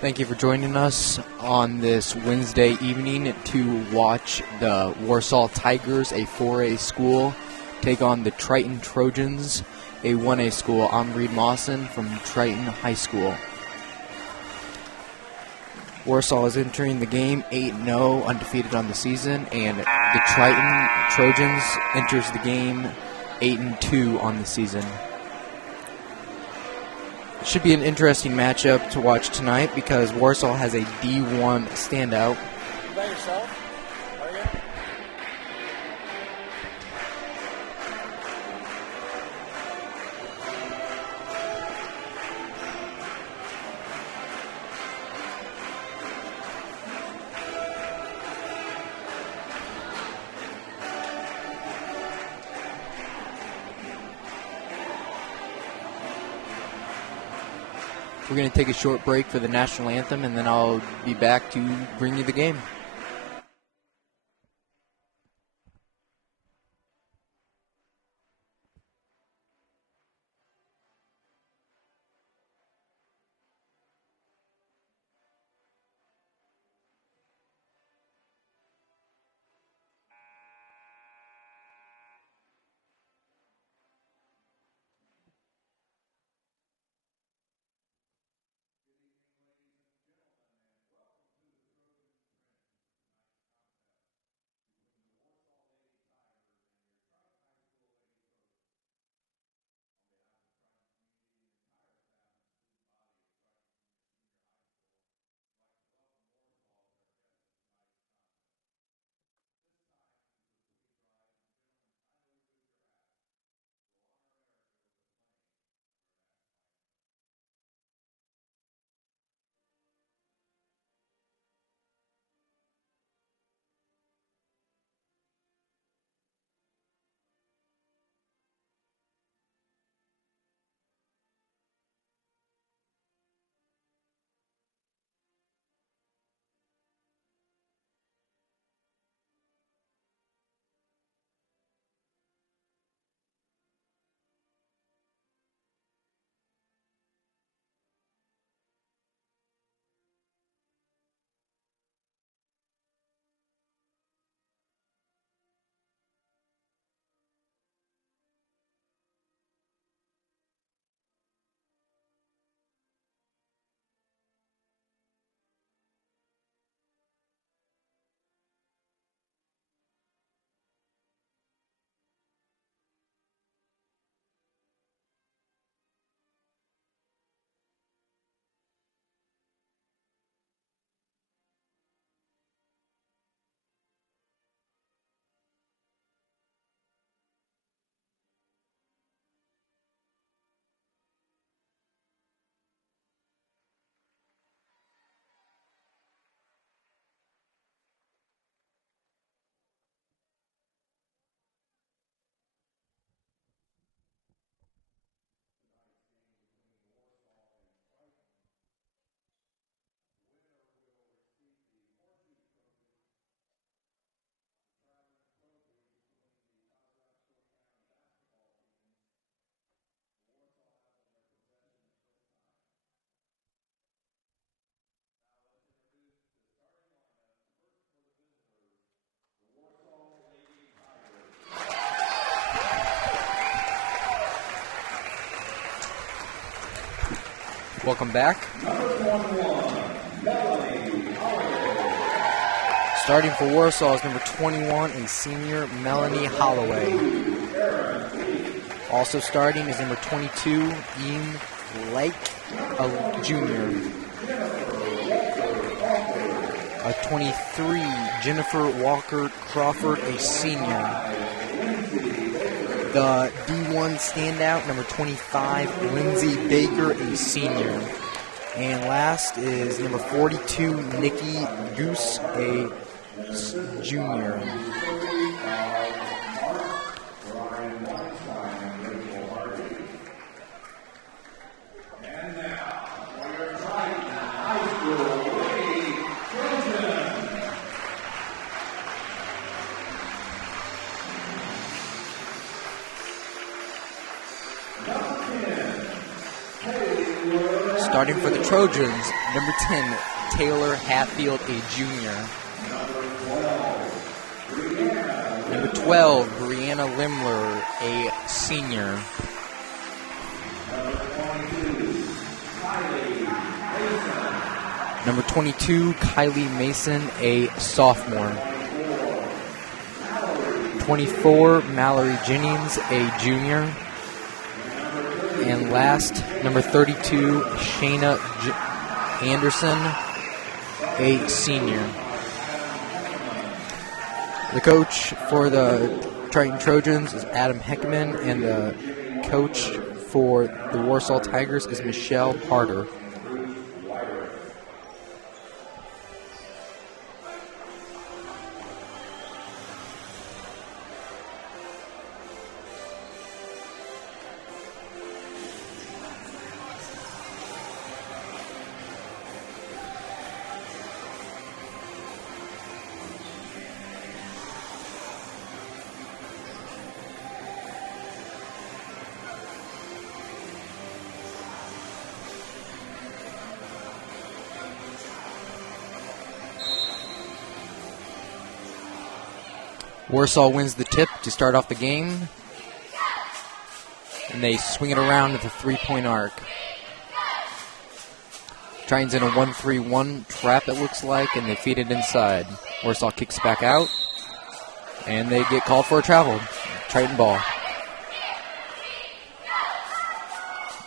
Thank you for joining us on this Wednesday evening to watch the Warsaw Tigers, a 4A school, take on the Triton Trojans, a 1A school. I'm Reid Mosson from Triton High School. Warsaw is entering the game 8-0, undefeated on the season, and the Triton Trojans enters the game 8-2 on the season. It should be an interesting matchup to watch tonight because Warsaw has a D1 standout. You by yourself? Are you? We're going to take a short break for the national anthem, and then I'll be back to bring you the game. Welcome back. Starting for Warsaw is number 21, a senior, Melanie Holloway. Also starting is number 22, Ian Lake, a junior. A 23, Jennifer Walker Crawford, a senior. The D1 standout, number 25, Lindsay Baker, a senior. And last is number 42, Nikki Goose, a junior. Starting for the Trojans, number 10, Taylor Hatfield, a junior. Number 12, Brianna Lemler, a senior. Number 22, Kylie Mason, a sophomore. 24, Mallory Jennings, a junior. And last, number 32, Shayna Anderson, a senior. The coach for the Triton Trojans is Adam Heckman, and the coach for the Warsaw Tigers is Michelle Harder. Warsaw wins the tip to start off the game, and they swing it around at the three-point arc. Triton's in a 1-3-1 trap, it looks like, and they feed it inside. Warsaw kicks back out, and they get called for a travel. Triton ball.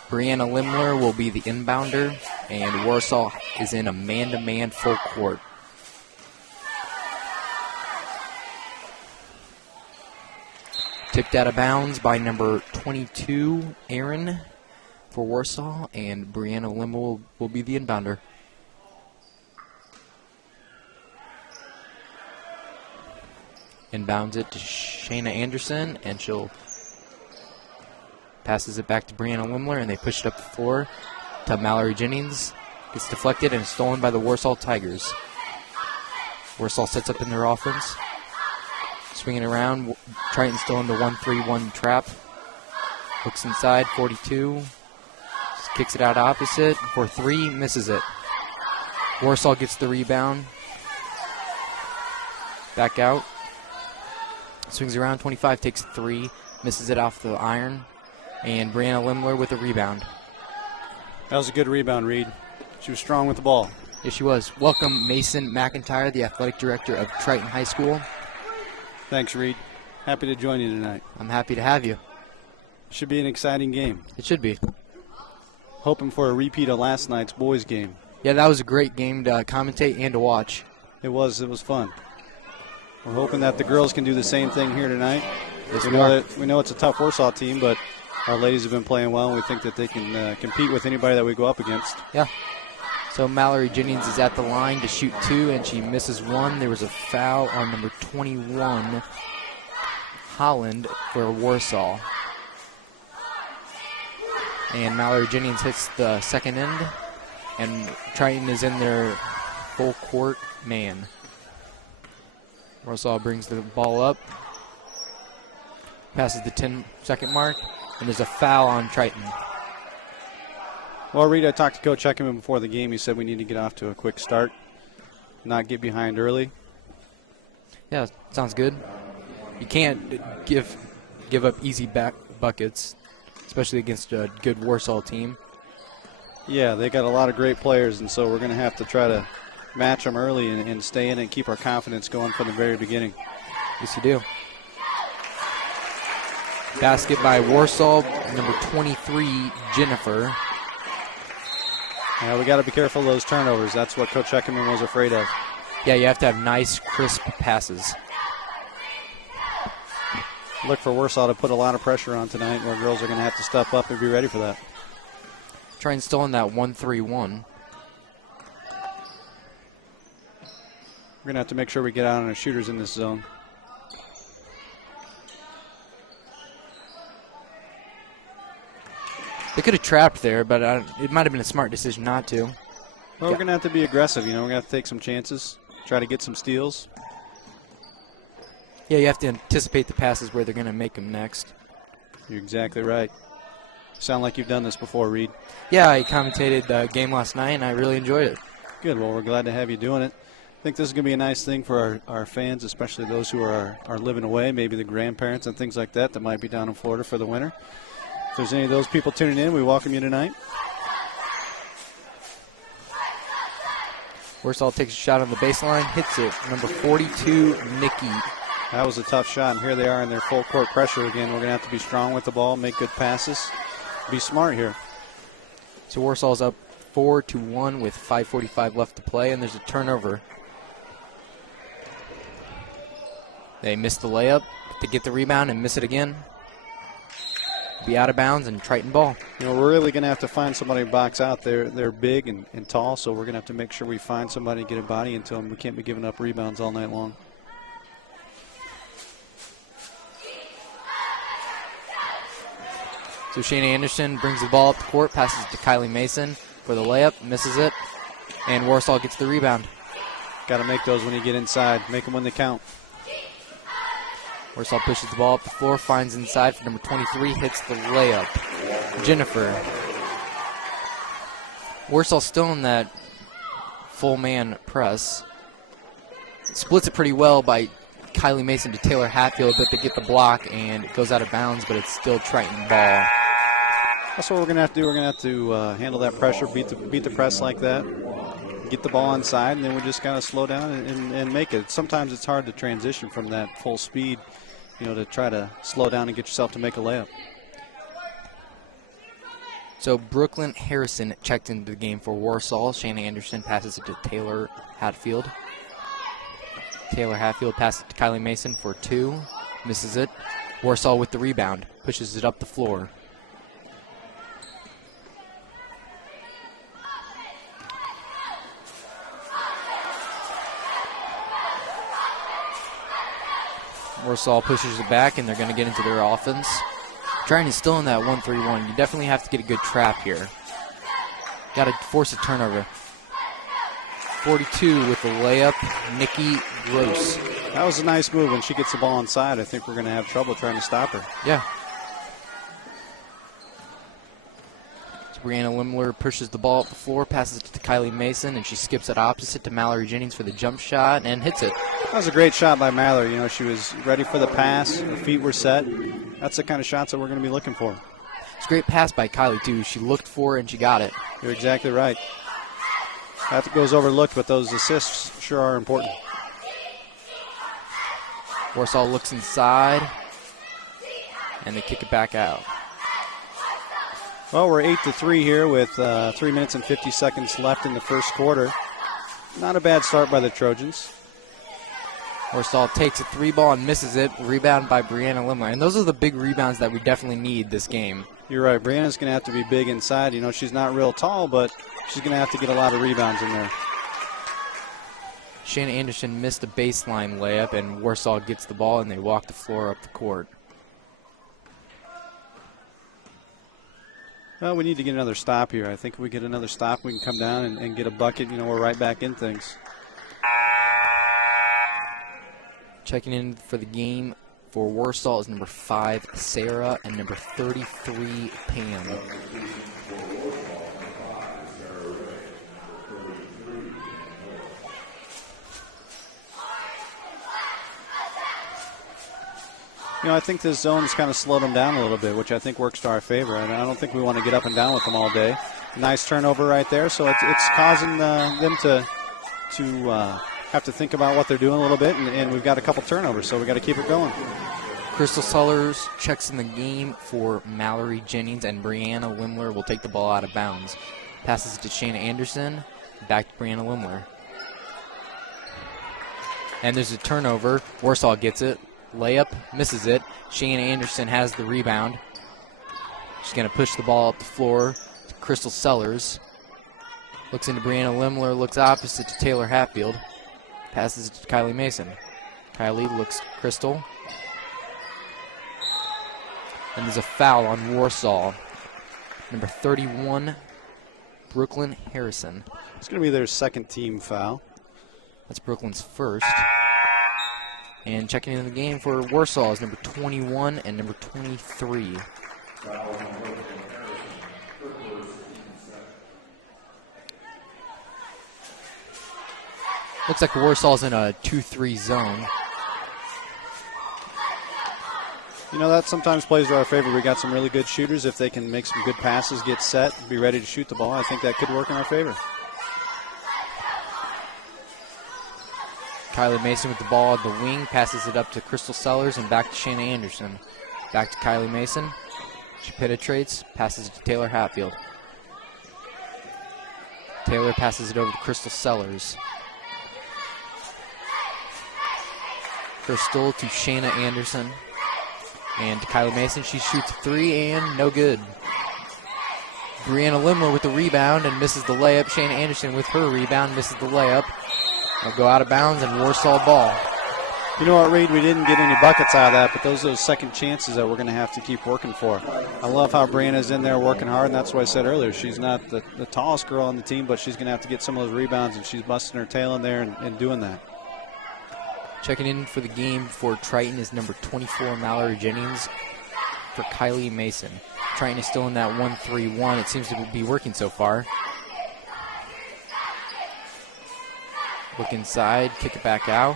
Brianna Lemler will be the inbounder, and Warsaw is in a man-to-man full court. Tipped out of bounds by number 22, Aaron, for Warsaw, and Brianna Lemler will be the inbounder. Inbounds it to Shayna Anderson, and she'll passes it back to Brianna Lemler, and they push it up the floor to Mallory Jennings. Gets deflected and stolen by the Warsaw Tigers. Warsaw sets up in their offense. Swinging around, Triton still in the 1-3-1 trap. Looks inside, 42. Just kicks it out opposite for three, misses it. Warsaw gets the rebound. Back out. Swings around, 25, takes three, misses it off the iron. And Brianna Lemler with a rebound. That was a good rebound, Reid. She was strong with the ball. Yes, she was. Welcome, Mason McIntyre, the athletic director of Triton High School. Thanks, Reid. Happy to join you tonight. I'm happy to have you. Should be an exciting game. It should be. Hoping for a repeat of last night's boys' game. Yeah, that was a great game to commentate and to watch. It was fun. We're hoping that the girls can do the same thing here tonight. Yes, we know it's a tough Warsaw team, but our ladies have been playing well, and we think that they can compete with anybody that we go up against. Yeah. So Mallory Jennings is at the line to shoot two, and she misses one. There was a foul on number 21, Holland, for Warsaw. And Mallory Jennings hits the second end, and Triton is in their full court man. Warsaw brings the ball up, passes the 10-second mark, and there's a foul on Triton. Well, Reid, I talked to Coach Heckman before the game. He said we need to get off to a quick start, not get behind early. Yeah, sounds good. You can't give up easy back buckets, especially against a good Warsaw team. Yeah, they got a lot of great players, and so we're going to have to try to match them early and stay in and keep our confidence going from the very beginning. Yes, you do. Basket by Warsaw, number 23, Jennifer. Yeah, we got to be careful of those turnovers. That's what Coach Heckman was afraid of. Yeah, you have to have nice, crisp passes. Look for Warsaw to put a lot of pressure on tonight. Our girls are going to have to step up and be ready for that. Trying still in that 1-3-1. We're going to have to make sure we get out on our shooters in this zone. They could have trapped there, but it might have been a smart decision not to. Well, we're going to have to be aggressive. We're going to have to take some chances, try to get some steals. Yeah, you have to anticipate the passes where they're going to make them next. You're exactly right. Sound like you've done this before, Reid. Yeah, I commentated the game last night, and I really enjoyed it. Good. Well, we're glad to have you doing it. I think this is going to be a nice thing for our fans, especially those who are living away, maybe the grandparents and things like that might be down in Florida for the winter. If there's any of those people tuning in, we welcome you tonight. Warsaw takes a shot on the baseline, hits it. Number 42, Nikki. That was a tough shot, and here they are in their full court pressure again. We're going to have to be strong with the ball, make good passes, be smart here. So Warsaw's up 4-1 with 5:45 left to play, and there's a turnover. They miss the layup to get the rebound and miss it again. Be out of bounds and Triton ball. You know, we're really going to have to find somebody to box out there. They're big and tall, so we're going to have to make sure we find somebody and get a body into them. We can't be giving up rebounds all night long. So Shayna Anderson brings the ball up the court, passes it to Kylie Mason for the layup, misses it, and Warsaw gets the rebound. Got to make those when you get inside. Make them when they count. Warsaw pushes the ball up the floor, finds inside for number 23, hits the layup. Jennifer. Warsaw still in that full man press. Splits it pretty well by Kylie Mason to Taylor Hatfield, but they get the block and it goes out of bounds, but it's still Triton ball. That's what we're going to have to do. We're going to have to handle that pressure, beat the press like that, get the ball inside, and then we just kind of slow down and make it. Sometimes it's hard to transition from that full speed, you know, to try to slow down and get yourself to make a layup. So Brooklyn Harrison checked into the game for Warsaw. Shayna Anderson passes it to Taylor Hatfield. Taylor Hatfield passes it to Kylie Mason for 2. Misses it. Warsaw with the rebound. Pushes it up the floor. Warsaw pushes it back, and they're going to get into their offense. Triton is still in that 1-3-1. You definitely have to get a good trap here. Got to force a turnover. 42 with the layup, Nikki Gross. That was a nice move. When she gets the ball inside, I think we're going to have trouble trying to stop her. Yeah. So Brianna Lemler pushes the ball up the floor, passes it to Kylie Mason, and she skips it opposite to Mallory Jennings for the jump shot and hits it. That was a great shot by Mallory. You know, she was ready for the pass. Her feet were set. That's the kind of shots that we're going to be looking for. It's a great pass by Kylie, too. She looked for it, and she got it. You're exactly right. That goes overlooked, but those assists sure are important. Warsaw looks inside, and they kick it back out. Well, we're 8-3 here with 3 minutes and 50 seconds left in the first quarter. Not a bad start by the Trojans. Warsaw takes a 3-ball and misses it. Rebound by Brianna Lemler. And those are the big rebounds that we definitely need this game. You're right. Brianna's going to have to be big inside. You know, she's not real tall, but she's going to have to get a lot of rebounds in there. Shayna Anderson missed a baseline layup, and Warsaw gets the ball, and they walk the floor up the court. Well, we need to get another stop here. I think if we get another stop, we can come down and get a bucket. You know, we're right back in things. Checking in for the game for Warsaw is number 5, Sarah, and number 33, Pam. You know, I think this zone's kind of slowed them down a little bit, which I think works to our favor. And I don't think we want to get up and down with them all day. Nice turnover right there. So it's causing them to have to think about what they're doing a little bit. And we've got a couple turnovers, so we've got to keep it going. Crystal Sellers checks in the game for Mallory Jennings, and Brianna Lemler will take the ball out of bounds. Passes it to Shayna Anderson. Back to Brianna Lemler. And there's a turnover. Warsaw gets it. Layup, misses it. Shayna Anderson has the rebound. She's going to push the ball up the floor to Crystal Sellers. Looks into Brianna Lemler, looks opposite to Taylor Hatfield. Passes it to Kylie Mason. Kylie looks to Crystal. And there's a foul on Warsaw. Number 31, Brooklyn Harrison. It's going to be their second team foul. That's Brooklyn's first. And checking in the game for Warsaw is number 21 and number 23. Looks like Warsaw's in a 2-3 zone. You know, that sometimes plays to our favor. We got some really good shooters. If they can make some good passes, get set, be ready to shoot the ball, I think that could work in our favor. Kylie Mason with the ball at the wing, passes it up to Crystal Sellers and back to Shayna Anderson. Back to Kylie Mason. She penetrates, passes it to Taylor Hatfield. Taylor passes it over to Crystal Sellers. Crystal to Shayna Anderson. And to Kylie Mason, she shoots a three and no good. Brianna Lemler with the rebound and misses the layup. Shayna Anderson with her rebound, misses the layup. They'll go out of bounds and Warsaw ball. You know what, Reid? We didn't get any buckets out of that, but those are those second chances that we're going to have to keep working for. I love how Brianna's in there working hard, and that's what I said earlier. She's not the tallest girl on the team, but she's going to have to get some of those rebounds, and she's busting her tail in there and doing that. Checking in for the game for Triton is number 24, Mallory Jennings, for Kylie Mason. Triton is still in that 1-3-1. It seems to be working so far. Look inside, kick it back out.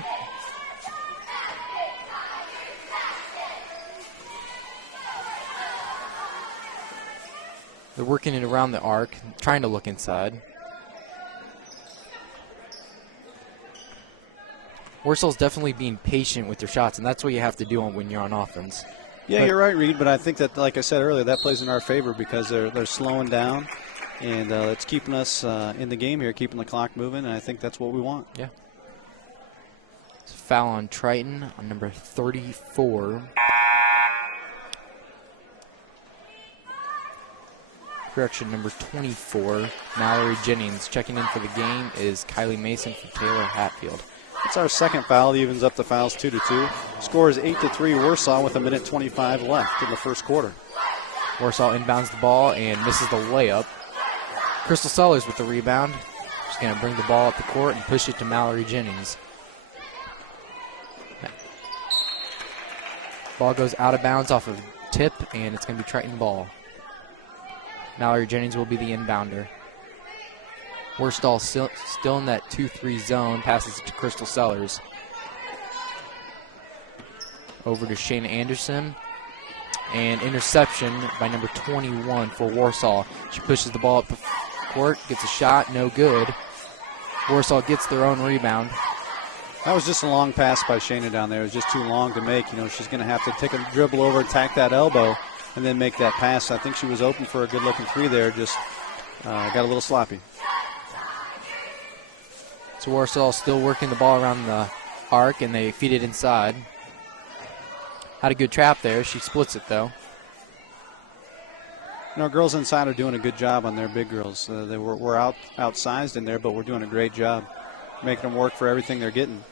They're working it around the arc, trying to look inside. Warsaw's definitely being patient with their shots, and that's what you have to do when you're on offense. Yeah, you're right, Reid, but I think that, like I said earlier, that plays in our favor because they're slowing down, and it's keeping us in the game here, keeping the clock moving, and I think that's what we want. Yeah. It's a foul on Triton on number 34. Correction, number 24, Mallory Jennings. Checking in for the game is Kylie Mason for Taylor Hatfield. It's our second foul. It evens up the fouls 2-2. Score is 8-3 Warsaw with 1:25 left in the first quarter. Warsaw inbounds the ball and misses the layup. Crystal Sellers with the rebound. She's going to bring the ball up the court and push it to Mallory Jennings. Ball goes out of bounds off of tip, and it's going to be Triton ball. Mallory Jennings will be the inbounder. Warsaw still in that 2-3 zone, passes it to Crystal Sellers. Over to Shayna Anderson. And interception by number 21 for Warsaw. She pushes the ball up the court, gets a shot, no good. Warsaw gets their own rebound. That was just a long pass by Shayna down there. It was just too long to make. You know, she's going to have to take a dribble over, attack that elbow, and then make that pass. I think she was open for a good-looking three there, just got a little sloppy. So Warsaw still working the ball around the arc, and they feed it inside. Had a good trap there. She splits it, though. You know, girls inside are doing a good job on their big girls. We're outsized in there, but we're doing a great job making them work for everything they're getting.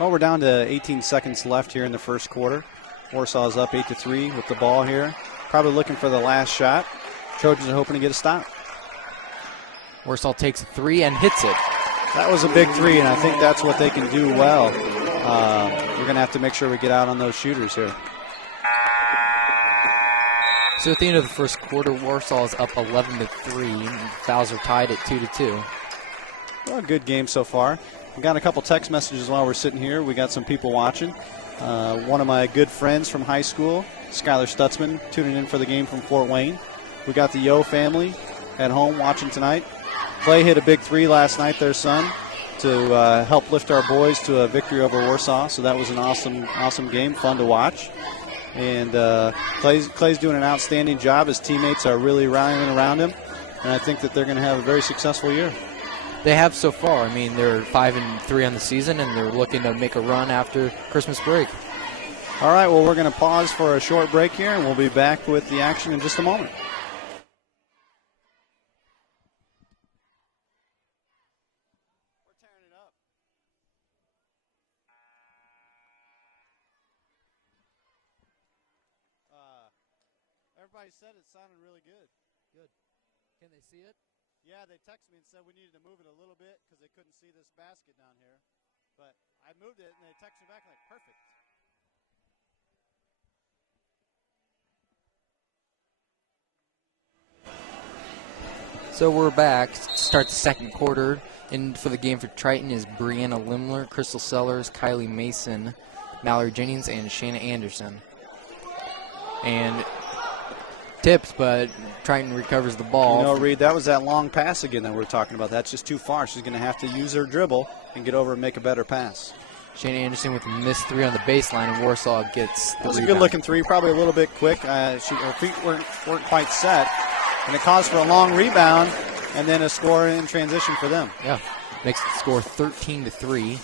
Well, we're down to 18 seconds left here in the first quarter. Warsaw is up 8-3 with the ball here. Probably looking for the last shot. Trojans are hoping to get a stop. Warsaw takes a three and hits it. That was a big three, and I think that's what they can do well. We're going to have to make sure we get out on those shooters here. So at the end of the first quarter, Warsaw is up 11-3. And fouls are tied at 2-2. Well, a good game so far. We got a couple text messages while we're sitting here. We got some people watching. One of my good friends from high school, Skylar Stutzman, tuning in for the game from Fort Wayne. We got the Yo family at home watching tonight. Clay hit a big three last night, their son, to help lift our boys to a victory over Warsaw. So that was an awesome game, fun to watch. And Clay's doing an outstanding job. His teammates are really rallying around him, and I think that they're going to have a very successful year. They have so far. I mean, they're 5-3 on the season, and they're looking to make a run after Christmas break. All right, well, we're going to pause for a short break here, and we'll be back with the action in just a moment. We're tearing it up. Everybody said it sounded really good. Good. Can they see it? Yeah, they texted me and said we needed to move it a little bit because they couldn't see this basket down here. But I moved it, and they texted me back like, perfect. So we're back. Start the second quarter. In for the game for Triton is Brianna Lemler, Crystal Sellers, Kylie Mason, Mallory Jennings, and Shayna Anderson. And tipped, but Triton recovers the ball. You know, Reid, that was that long pass again that we were talking about. That's just too far. She's going to have to use her dribble and get over and make a better pass. Shayna Anderson with a missed three on the baseline, and Warsaw gets the That was rebound. a good-looking three, probably a little bit quick. Her feet weren't quite set, and it caused for a long rebound and then a score in transition for them. Yeah, makes the score 13-3.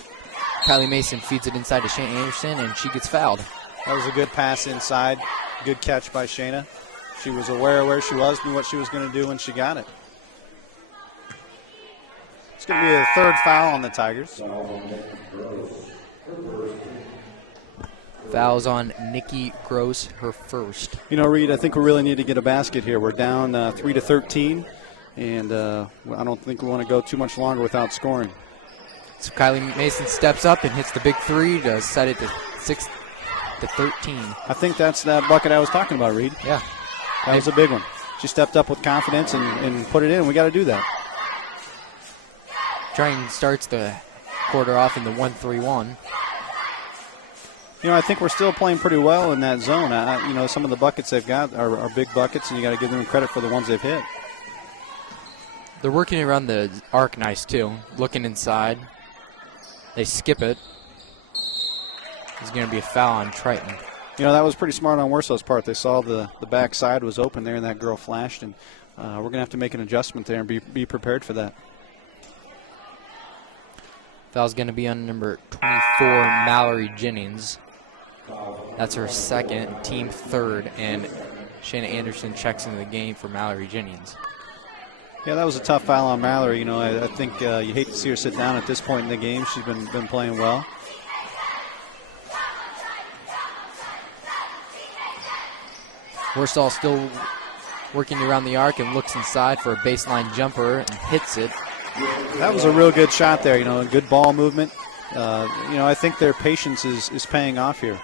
Kylie Mason feeds it inside to Shayna Anderson, and she gets fouled. That was a good pass inside. Good catch by Shayna. She was aware of where she was, knew what she was going to do when she got it. It's going to be a third foul on the Tigers. Fouls on Nikki Gross, her first. You know, Reid, I think we really need to get a basket here. We're down 3-13, and I don't think we want to go too much longer without scoring. So Kylie Mason steps up and hits the big three to set it to 6-13. I think that's that bucket I was talking about, Reid. Yeah. That was a big one. She stepped up with confidence and put it in. We got to do that. Triton starts the quarter off in the 1-3-1. You know, I think we're still playing pretty well in that zone. You know, some of the buckets they've got are big buckets, and you got to give them credit for the ones they've hit. They're working around the arc nice, too. Looking inside. They skip it. There's going to be a foul on Triton. You know, that was pretty smart on Warsaw's part. They saw the back side was open there, and that girl flashed, and we're going to have to make an adjustment there and be prepared for that. Foul's going to be on number 24, Mallory Jennings. That's her second, team third, and Shayna Anderson checks into the game for Mallory Jennings. Yeah, that was a tough foul on Mallory. You know, I think you hate to see her sit down at this point in the game. She's been playing well. Warsaw still working around the arc and looks inside for a baseline jumper and hits it. That was a real good shot there. You know, a good ball movement. You know, I think their patience is paying off here.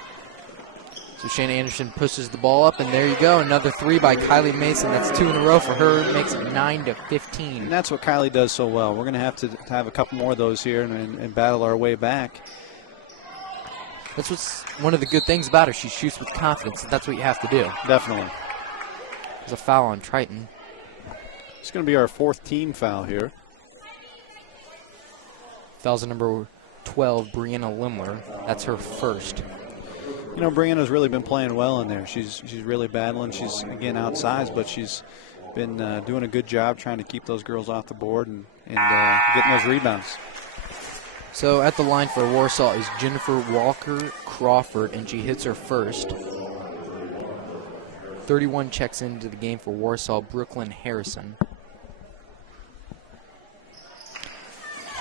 So Shayna Anderson pushes the ball up, and there you go. Another three by Kylie Mason. That's two in a row for her. Makes it 9-15. And that's what Kylie does so well. We're going to have a couple more of those here and battle our way back. That's what's one of the good things about her. She shoots with confidence, and that's what you have to do. Definitely. There's a foul on Triton. It's going to be our fourth team foul here. Foul's on number 12, Brianna Lemler. That's her first. You know, Brianna's really been playing well in there. She's really battling. She's, again, outsized, but she's been doing a good job trying to keep those girls off the board and getting those rebounds. So at the line for Warsaw is Jennifer Walker Crawford, and she hits her first. 31 checks into the game for Warsaw, Brooklyn Harrison.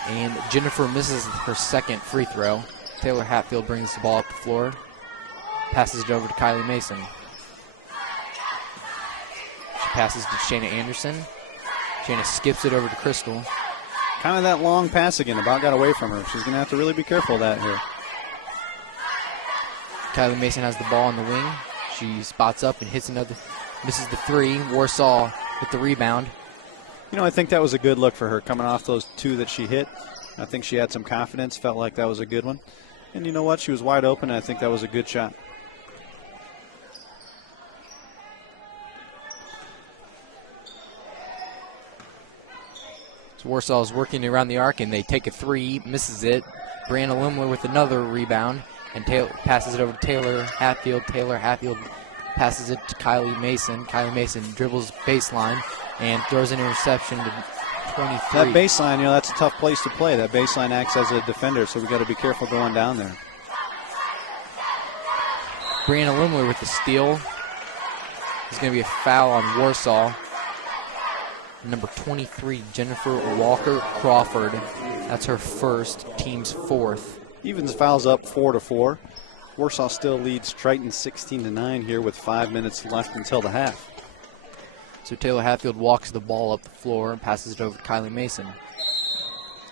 And Jennifer misses her second free throw. Taylor Hatfield brings the ball up the floor. Passes it over to Kylie Mason. She passes to Shayna Anderson. Shayna skips it over to Crystal. Kind of that long pass again. About got away from her. She's going to have to really be careful of that here. Kylie Mason has the ball on the wing. She spots up and hits another. Misses the three. Warsaw with the rebound. You know, I think that was a good look for her coming off those two that she hit. I think she had some confidence. Felt like that was a good one. And you know what? She was wide open, and I think that was a good shot. Warsaw is working around the arc, and they take a three, misses it. Brianna Lemler with another rebound, and passes it over to Taylor Hatfield. Taylor Hatfield passes it to Kylie Mason. Kylie Mason dribbles baseline and throws an interception to 23. That baseline, you know, that's a tough place to play. That baseline acts as a defender, so we got to be careful going down there. Brianna Lemler with the steal. There's going to be a foul on Warsaw. Number 23, Jennifer Walker Crawford. That's her first, team's fourth. Evens fouls up 4-4. Warsaw still leads Triton 16-9 here with 5 minutes left until the half. So Taylor Hatfield walks the ball up the floor and passes it over to Kylie Mason.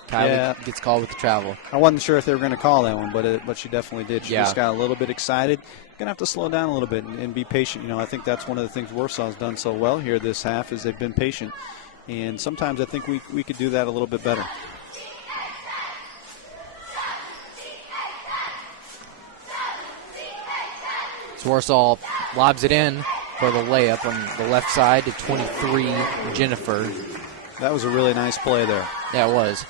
Kylie gets called with the travel. I wasn't sure if they were going to call that one, but she definitely did. She just got a little bit excited. Going to have to slow down a little bit and be patient. You know, I think that's one of the things Warsaw's done so well here this half is they've been patient. And sometimes I think we could do that a little bit better. So Warsaw lobs it in for the layup on the left side to 23, Jennifer. That was a really nice play there. Yeah, it was.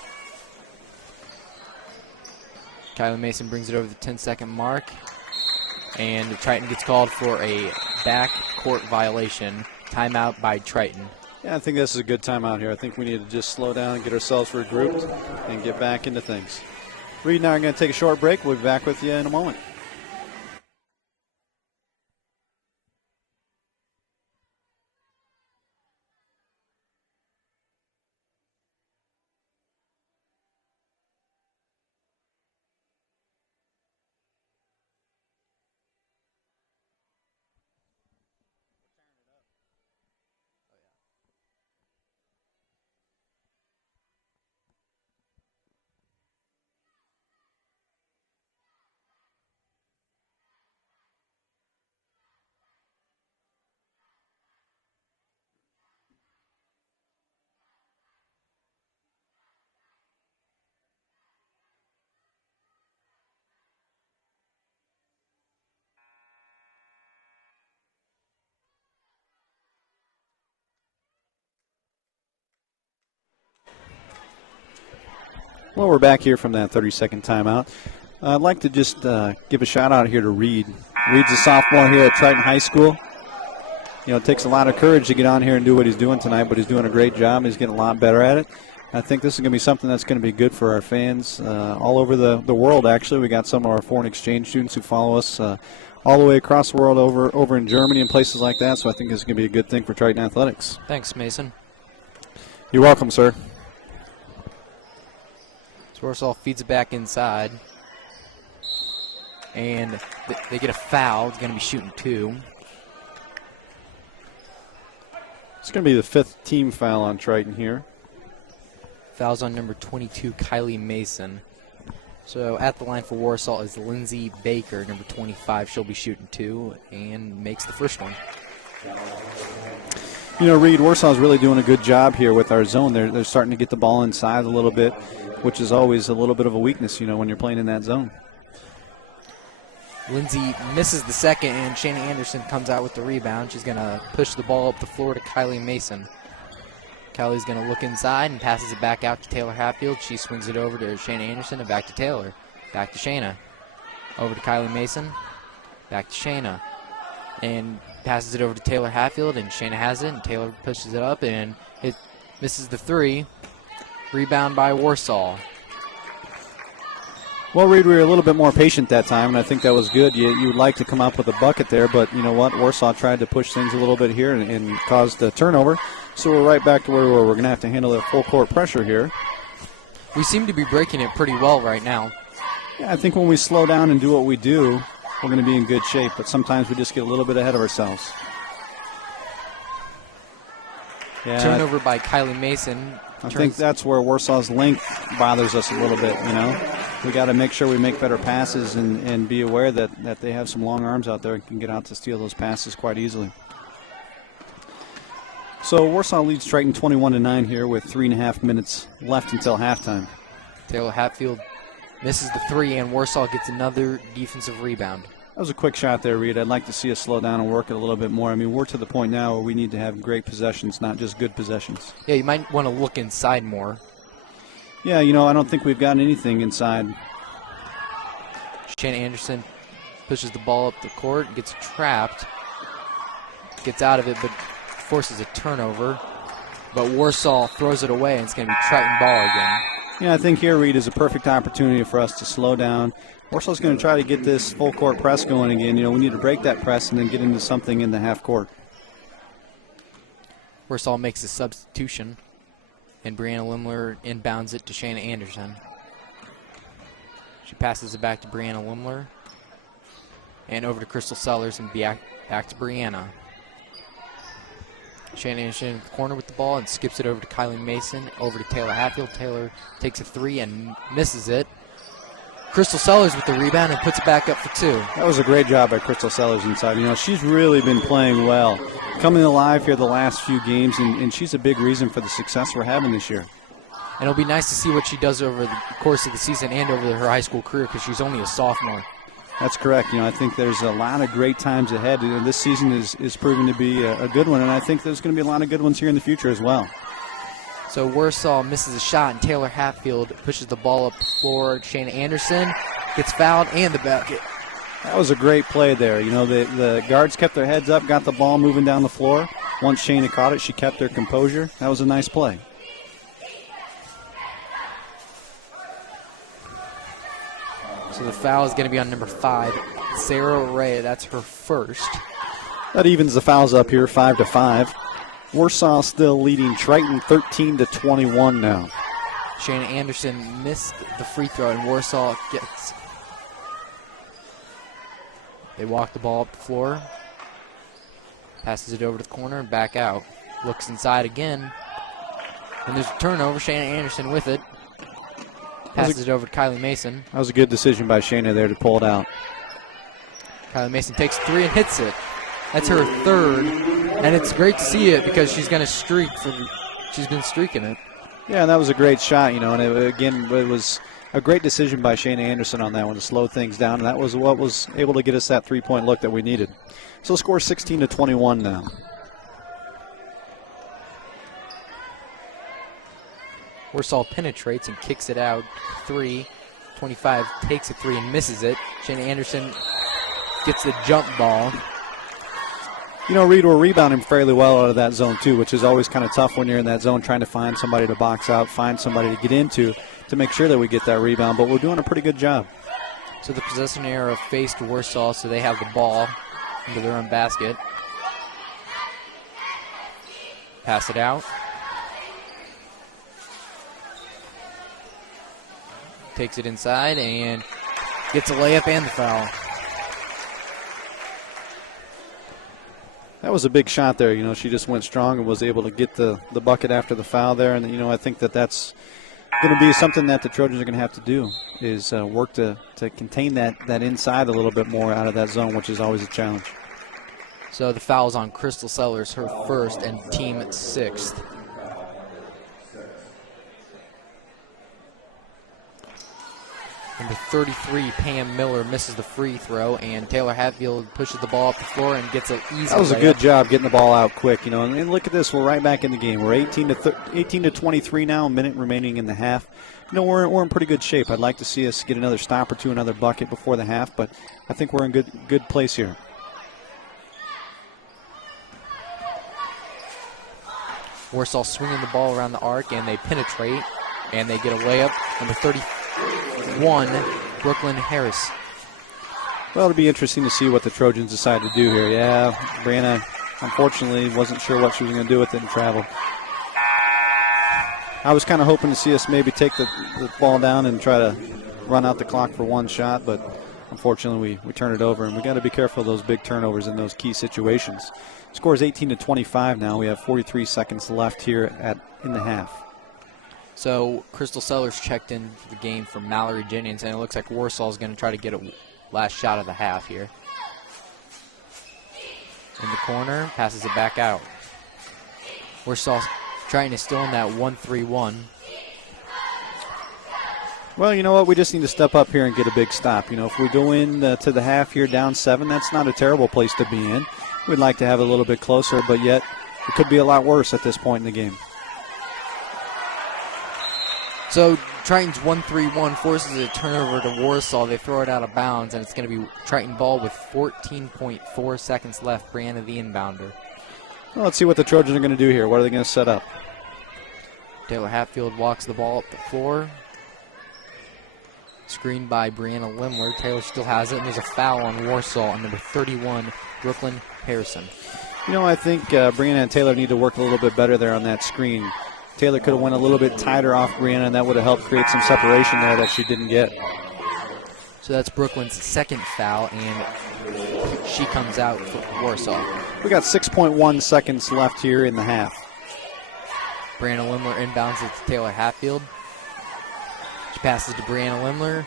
Kylie Mason brings it over the 10-second mark. And Triton gets called for a backcourt violation. Timeout by Triton. Yeah, I think this is a good timeout here. I think we need to just slow down and get ourselves regrouped and get back into things. Reid and I are going to take a short break. We'll be back with you in a moment. Well, we're back here from that 30-second timeout. I'd like to just give a shout-out here to Reid. Reid's a sophomore here at Triton High School. You know, it takes a lot of courage to get on here and do what he's doing tonight, but he's doing a great job. He's getting a lot better at it. I think this is going to be something that's going to be good for our fans all over the world, actually. We got some of our foreign exchange students who follow us all the way across the world over in Germany and places like that, so I think this is going to be a good thing for Triton Athletics. Thanks, Mason. You're welcome, sir. Warsaw feeds it back inside. And they get a foul. It's going to be shooting 2. It's going to be the 5th team foul on Triton here. Fouls on number 22, Kylie Mason. So at the line for Warsaw is Lindsay Baker, number 25. She'll be shooting 2 and makes the first one. You know, Reid, Warsaw's really doing a good job here with our zone. They're starting to get the ball inside a little bit, which is always a little bit of a weakness, you know, when you're playing in that zone. Lindsay misses the second, and Shayna Anderson comes out with the rebound. She's going to push the ball up the floor to Kylie Mason. Kylie's going to look inside and passes it back out to Taylor Hatfield. She swings it over to Shayna Anderson and back to Taylor. Back to Shayna. Over to Kylie Mason. Back to Shayna. And passes it over to Taylor Hatfield, and Shayna has it, and Taylor pushes it up, and it misses the 3. Rebound by Warsaw. Well, Reid, we were a little bit more patient that time, and I think that was good. You would like to come up with a bucket there, but you know what? Warsaw tried to push things a little bit here and caused a turnover. So we're right back to where we were. We're going to have to handle that full court pressure here. We seem to be breaking it pretty well right now. Yeah, I think when we slow down and do what we do, we're going to be in good shape, but sometimes we just get a little bit ahead of ourselves. Yeah, turnover by Kylie Mason. I think that's where Warsaw's length bothers us a little bit, you know. We got to make sure we make better passes and be aware that they have some long arms out there and can get out to steal those passes quite easily. So Warsaw leads Triton 21-9 here with 3.5 minutes left until halftime. Taylor Hatfield misses the 3, and Warsaw gets another defensive rebound. That was a quick shot there, Reid. I'd like to see us slow down and work it a little bit more. I mean, we're to the point now where we need to have great possessions, not just good possessions. Yeah, you might want to look inside more. Yeah, you know, I don't think we've gotten anything inside. Shayna Anderson pushes the ball up the court, gets trapped, gets out of it, but forces a turnover. But Warsaw throws it away, and it's going to be Triton ball again. Yeah, I think here, Reid, is a perfect opportunity for us to slow down. Warsaw's going to try to get this full court press going again. You know, we need to break that press and then get into something in the half court. Warsaw makes a substitution, and Brianna Lemler inbounds it to Shayna Anderson. She passes it back to Brianna Lemler and over to Crystal Sellers and back to Brianna. Shayna Anderson in the corner with the ball and skips it over to Kylie Mason, over to Taylor Hatfield. Taylor takes a 3 and misses it. Crystal Sellers with the rebound and puts it back up for 2. That was a great job by Crystal Sellers inside. You know, she's really been playing well, coming alive here the last few games, and she's a big reason for the success we're having this year. And it'll be nice to see what she does over the course of the season and over her high school career, because she's only a sophomore. That's correct. You know, I think there's a lot of great times ahead. You know, this season is proving to be a good one, and I think there's going to be a lot of good ones here in the future as well. So Warsaw misses a shot, and Taylor Hatfield pushes the ball up the floor. Shayna Anderson gets fouled, and the bucket. That was a great play there. You know, the guards kept their heads up, got the ball moving down the floor. Once Shayna caught it, she kept her composure. That was a nice play. So the foul is going to be on number 5, Sarah Ray. That's her first. That evens the fouls up here, 5-5. Warsaw still leading Triton 13-21 now. Shayna Anderson missed the free throw, and Warsaw gets. They walk the ball up the floor. Passes it over to the corner and back out. Looks inside again. And there's a turnover. Shayna Anderson with it. Passes it over to Kylie Mason. That was a good decision by Shayna there to pull it out. Kylie Mason takes 3 and hits it. That's her third. And it's great to see it because she's going to streak. She's been streaking it. Yeah, that was a great shot, you know, and it was a great decision by Shayna Anderson on that one to slow things down, and that was what was able to get us that three-point look that we needed. So score 16-21 now. Warsaw penetrates and kicks it out. 3. 25 takes a 3 and misses it. Shayna Anderson gets the jump ball. You know, Reid, we're rebounding fairly well out of that zone, too, which is always kind of tough when you're in that zone trying to find somebody to box out, find somebody to get into to make sure that we get that rebound, but we're doing a pretty good job. So the possession era faced Warsaw, so they have the ball into their own basket. Pass it out. Takes it inside and gets a layup and the foul. That was a big shot there. You know, she just went strong and was able to get the bucket after the foul there. And, you know, I think that's going to be something that the Trojans are going to have to do is work to contain that inside a little bit more out of that zone, which is always a challenge. So the foul's on Crystal Sellers, her first, and team 6th. Number 33, Pam Miller, misses the free throw, and Taylor Hatfield pushes the ball up the floor and gets an easy That was a layup. good job getting the ball out quick, you know. And look at this, we're right back in the game. We're 18-23 now, a minute remaining in the half. You know, we're in pretty good shape. I'd like to see us get another stop or two, another bucket before the half, but I think we're in good place here. Warsaw swinging the ball around the arc, and they penetrate, and they get a layup. Number 31, Brooklyn Harris. Well, it'll be interesting to see what the Trojans decide to do here. Yeah, Brianna, unfortunately, wasn't sure what she was going to do with it and travel. I was kind of hoping to see us maybe take the ball down and try to run out the clock for one shot, but unfortunately we turn it over, and we got to be careful of those big turnovers in those key situations. Score is 18-25 now. We have 43 seconds left here in the half. So Crystal Sellers checked in for the game for Mallory Jennings, and it looks like Warsaw is going to try to get a last shot of the half here. In the corner, passes it back out. Warsaw trying to still in that 1-3-1. Well, you know what? We just need to step up here and get a big stop. You know, if we go in to the half here down 7, that's not a terrible place to be in. We'd like to have it a little bit closer, but yet it could be a lot worse at this point in the game. So Triton's 1-3-1 forces a turnover to Warsaw. They throw it out of bounds, and it's going to be Triton ball with 14.4 seconds left. Brianna, the inbounder. Well, let's see what the Trojans are going to do here. What are they going to set up? Taylor Hatfield walks the ball up the floor. Screened by Brianna Lemler. Taylor still has it, and there's a foul on Warsaw on number 31, Brooklyn Harrison. You know, I think Brianna and Taylor need to work a little bit better there on that screen. Taylor could have went a little bit tighter off Brianna, and that would have helped create some separation there that she didn't get. So that's Brooklyn's second foul, and she comes out for Warsaw. We got 6.1 seconds left here in the half. Brianna Lemler inbounds it to Taylor Hatfield. She passes to Brianna Lemler.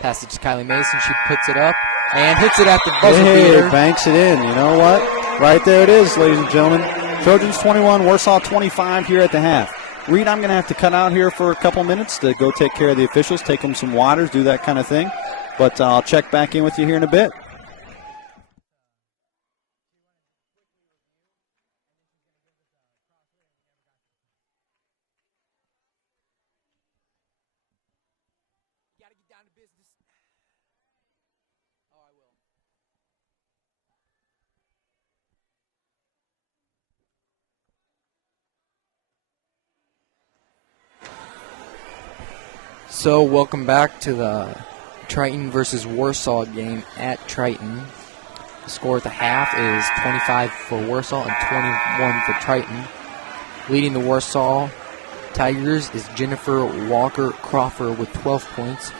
Pass it to Kylie Mason. She puts it up and hits it at the buzzer Hey, beater. banks it in. You know what? Right there it is, ladies and gentlemen. Trojans 21, Warsaw 25 here at the half. Reid, I'm going to have to cut out here for a couple minutes to go take care of the officials, take them some waters, do that kind of thing. But I'll check back in with you here in a bit. So welcome back to the Triton versus Warsaw game at Triton. The score at the half is 25 for Warsaw and 21 for Triton. Leading the Warsaw Tigers is Jennifer Walker Crawford with 12 points.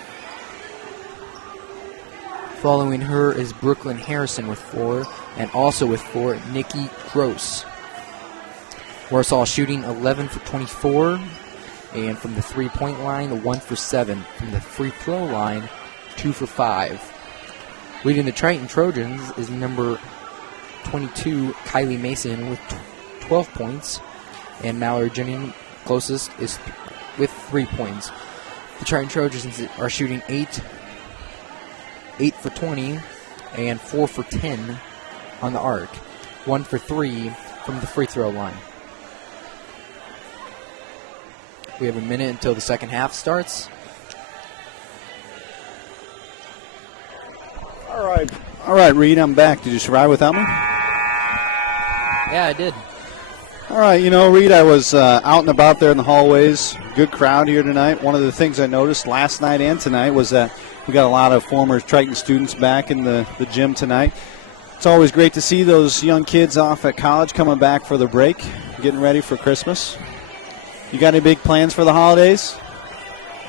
Following her is Brooklyn Harrison with 4, and also with 4, Nikki Gross. Warsaw shooting 11 for 24. And from the three-point line, 1 for 7. From the free throw line, 2 for 5. Leading the Triton Trojans is number 22, Kylie Mason, with 12 points. And Mallory Jennings, closest, is with 3 points. The Triton Trojans are shooting 8 for 20, and 4 for 10 on the arc. 1 for 3 from the free throw line. We have a minute until the second half starts. All right, Reid, I'm back. Did you survive without me? Yeah, I did. All right, you know, Reid, I was out and about there in the hallways. Good crowd here tonight. One of the things I noticed last night and tonight was that we got a lot of former Triton students back in the gym tonight. It's always great to see those young kids off at college coming back for the break, getting ready for Christmas. You got any big plans for the holidays?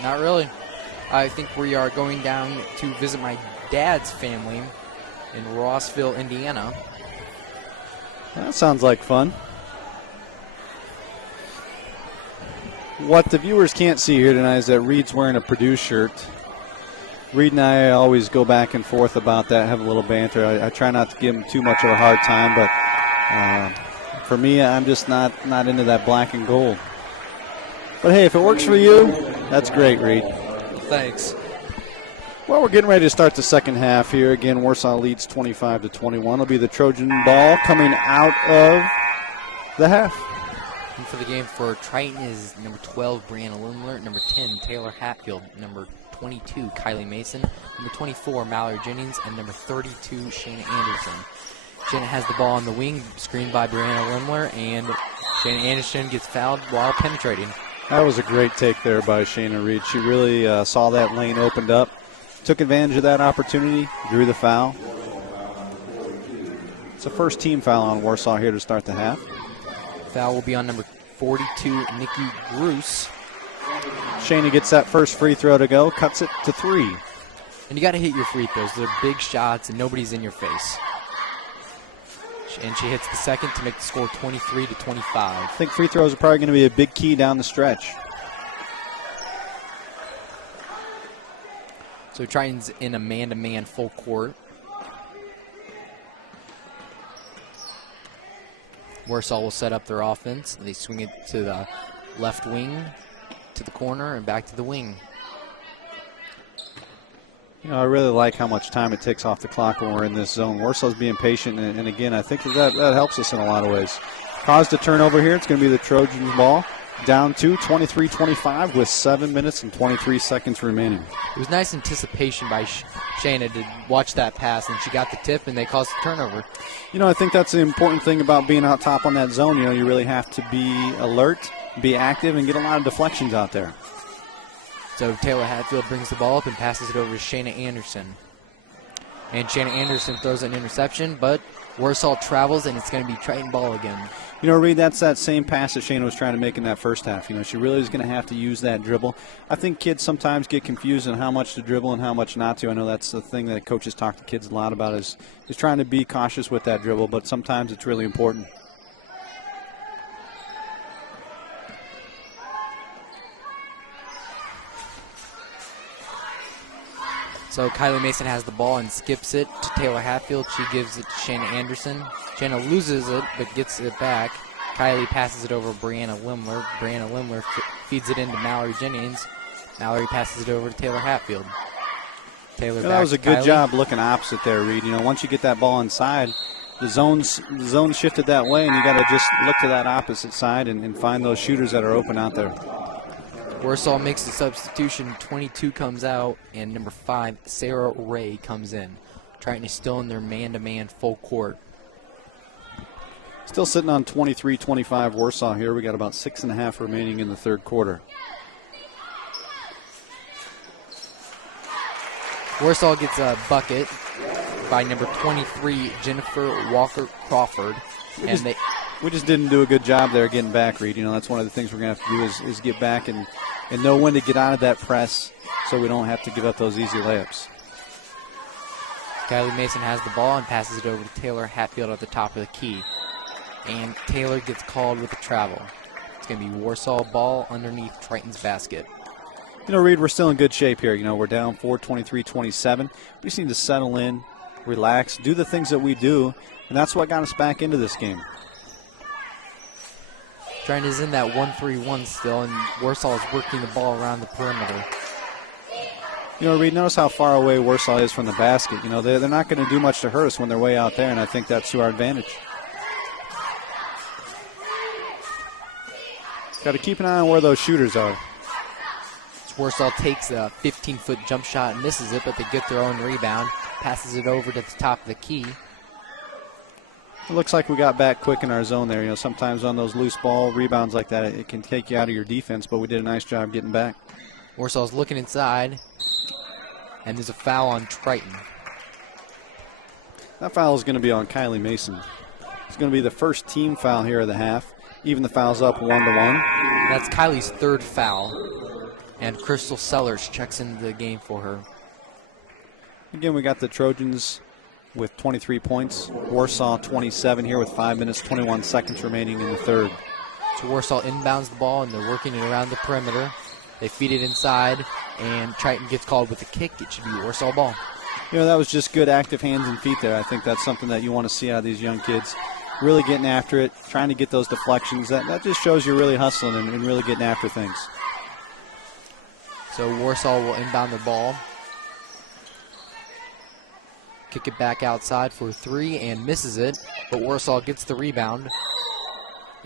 Not really. I think we are going down to visit my dad's family in Rossville, Indiana. That sounds like fun. What the viewers can't see here tonight is that Reid's wearing a Purdue shirt. Reid and I always go back and forth about that, have a little banter. I try not to give him too much of a hard time, but for me, I'm just not into that black and gold. But hey, if it works for you, that's great, Reid. Thanks. Well, we're getting ready to start the second half here. Again, Warsaw leads 25-21. It'll be the Trojan ball coming out of the half. And for the game for Triton is number 12, Brianna Lemler, number 10, Taylor Hatfield, number 22, Kylie Mason, number 24, Mallory Jennings, and number 32, Shayna Anderson. Shayna has the ball on the wing, screened by Brianna Lemler, and Shayna Anderson gets fouled while penetrating. That was a great take there by Shayna Reid. She really saw that lane opened up, took advantage of that opportunity, drew the foul. It's a first team foul on Warsaw here to start the half. Foul will be on number 42, Nikki Bruce. Shayna gets that first free throw to go, cuts it to 3. And you got to hit your free throws. They're big shots, and nobody's in your face. And she hits the second to make the score 23-25. I think free throws are probably going to be a big key down the stretch. So Triton's in a man-to-man full court. Warsaw will set up their offense. They swing it to the left wing, to the corner, and back to the wing. You know, I really like how much time it takes off the clock when we're in this zone. Warsaw's being patient, and again, I think that helps us in a lot of ways. Caused a turnover here. It's going to be the Trojans' ball. Down to 23-25 with 7 minutes and 23 seconds remaining. It was nice anticipation by Shayna to watch that pass, and she got the tip, and they caused the turnover. You know, I think that's the important thing about being out top on that zone. You know, you really have to be alert, be active, and get a lot of deflections out there. So Taylor Hatfield brings the ball up and passes it over to Shayna Anderson. And Shayna Anderson throws an interception, but Warsaw travels, and it's going to be Triton ball again. You know, Reid, that's that same pass that Shayna was trying to make in that first half. You know, she really is going to have to use that dribble. I think kids sometimes get confused on how much to dribble and how much not to. I know that's the thing that coaches talk to kids a lot about is trying to be cautious with that dribble, but sometimes it's really important. So Kylie Mason has the ball and skips it to Taylor Hatfield. She gives it to Shanna Anderson. Shanna loses it but gets it back. Kylie passes it over to Brianna Lemler. Brianna Lemler feeds it into Mallory Jennings. Mallory passes it over to Taylor Hatfield. Taylor back that was a good Kylie. job looking opposite there, Reid. Once you get that ball inside, the zone shifted that way, and you got to just look to that opposite side and find those shooters that are open out there. Warsaw makes the substitution. 22 comes out, and number 5, Sarah Ray, comes in. Triton is still in their man-to-man full court. Still sitting on 23-25 Warsaw here. We got about 6.5 remaining in the third quarter. Warsaw gets a bucket by number 23, Jennifer Walker Crawford. We just didn't do a good job there getting back, Reid. That's one of the things we're going to have to do is get back and know when to get out of that press so we don't have to give up those easy layups. Kylie Mason has the ball and passes it over to Taylor Hatfield at the top of the key. And Taylor gets called with a travel. It's going to be Warsaw ball underneath Triton's basket. Reid, we're still in good shape here. We're down 4-23-27. We just need to settle in, relax, do the things that we do, and that's what got us back into this game. Triton is in that 1-3-1 still, and Warsaw is working the ball around the perimeter. Reid, notice how far away Warsaw is from the basket. They're not going to do much to hurt us when they're way out there, and I think that's to our advantage. Got to keep an eye on where those shooters are. Warsaw takes a 15-foot jump shot and misses it, but they get their own rebound, passes it over to the top of the key. It looks like we got back quick in our zone there. Sometimes on those loose ball rebounds like that, it can take you out of your defense, but we did a nice job getting back. Warsaw's looking inside, and there's a foul on Triton. That foul is going to be on Kylie Mason. It's going to be the first team foul here of the half. Even the foul's up 1-1. That's Kylie's third foul. And Crystal Sellers checks into the game for her. Again, we got the Trojans with 23 points. Warsaw 27 here with 5 minutes, 21 seconds remaining in the third. So Warsaw inbounds the ball, and they're working it around the perimeter. They feed it inside, and Triton gets called with a kick. It should be Warsaw ball. That was just good active hands and feet there. I think that's something that you want to see out of these young kids. Really getting after it, trying to get those deflections. That just shows you're really hustling and really getting after things. So Warsaw will inbound the ball. Kick it back outside for 3 and misses it. But Warsaw gets the rebound.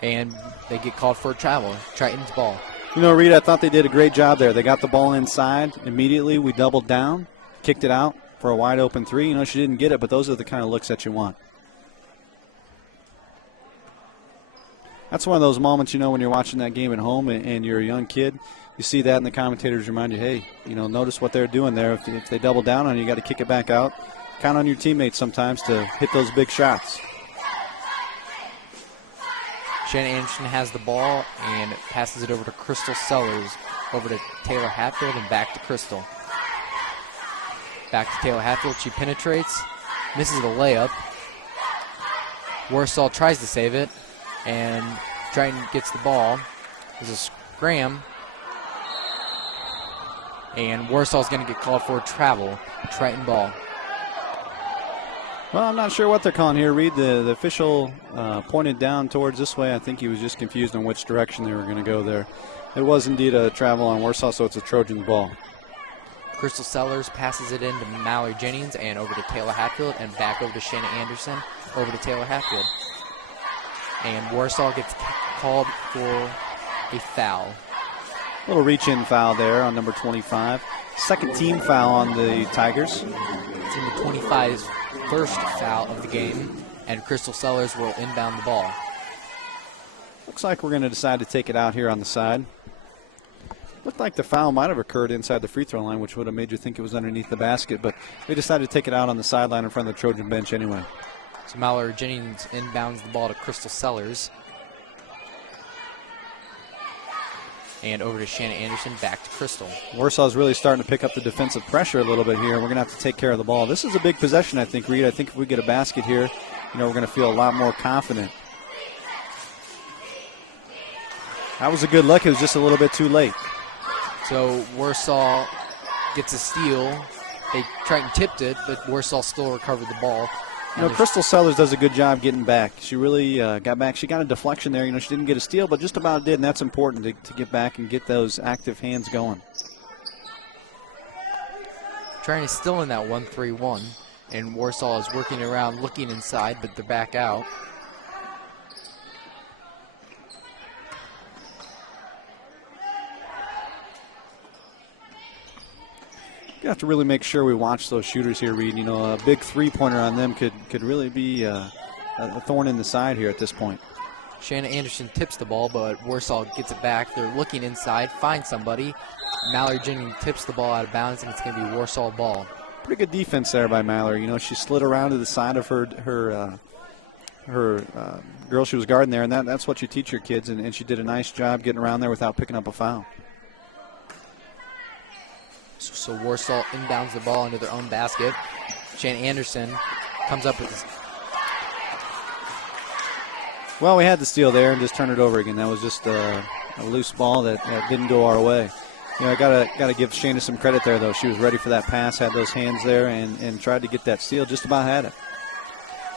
And they get called for a travel. Triton's ball. Reid, I thought they did a great job there. They got the ball inside. Immediately we doubled down, kicked it out for a wide open 3. She didn't get it, but those are the kind of looks that you want. That's one of those moments, when you're watching that game at home and you're a young kid. You see that, and the commentators remind you, hey, notice what they're doing there. If they double down on you, you got to kick it back out. Count on your teammates sometimes to hit those big shots. Shanna Anderson has the ball and passes it over to Crystal Sellers, over to Taylor Hatfield, and back to Crystal. Back to Taylor Hatfield. She penetrates, misses the layup. Warsaw tries to save it, and Triton gets the ball. There's a scram. And Warsaw's going to get called for a travel. Triton ball. Well, I'm not sure what they're calling here, Reid. The official pointed down towards this way. I think he was just confused on which direction they were going to go there. It was indeed a travel on Warsaw, so it's a Trojan ball. Crystal Sellers passes it into Mallory Jennings and over to Taylor Hatfield and back over to Shanna Anderson, over to Taylor Hatfield. And Warsaw gets called for a foul. Little reach-in foul there on number 25. Second team foul on the Tigers. It's in the 25's first foul of the game, and Crystal Sellers will inbound the ball. Looks like we're going to decide to take it out here on the side. Looked like the foul might have occurred inside the free throw line, which would have made you think it was underneath the basket, but they decided to take it out on the sideline in front of the Trojan bench anyway. So Mallory Jennings inbounds the ball to Crystal Sellers. And over to Shanna Anderson, back to Crystal. Warsaw's really starting to pick up the defensive pressure a little bit here. We're going to have to take care of the ball. This is a big possession, I think, Reid. I think if we get a basket here, we're going to feel a lot more confident. That was a good look. It was just a little bit too late. So Warsaw gets a steal, Triton tipped it, but Warsaw still recovered the ball. You know, Crystal Sellers does a good job getting back. She really got back. She got a deflection there. You know, she didn't get a steal, but just about did, and that's important to get back and get those active hands going. Triton is still in that 1-3-1, and Warsaw is working around, looking inside, but they're back out. You have to really make sure we watch those shooters here, Reid. You know, a big three-pointer on them could really be a thorn in the side here at this point. Shanna Anderson tips the ball, but Warsaw gets it back. They're looking inside, find somebody. Mallory Jennings tips the ball out of bounds, and it's going to be Warsaw ball. Pretty good defense there by Mallory. You know, she slid around to the side of her girl she was guarding there, and that's what you teach your kids, and she did a nice job getting around there without picking up a foul. So Warsaw inbounds the ball into their own basket. Shanna Anderson comes up with this. Well, we had the steal there and just turned it over again. That was just a loose ball that didn't go our way. You know, I gotta give Shanna some credit there, though. She was ready for that pass, had those hands there, and tried to get that steal. Just about had it.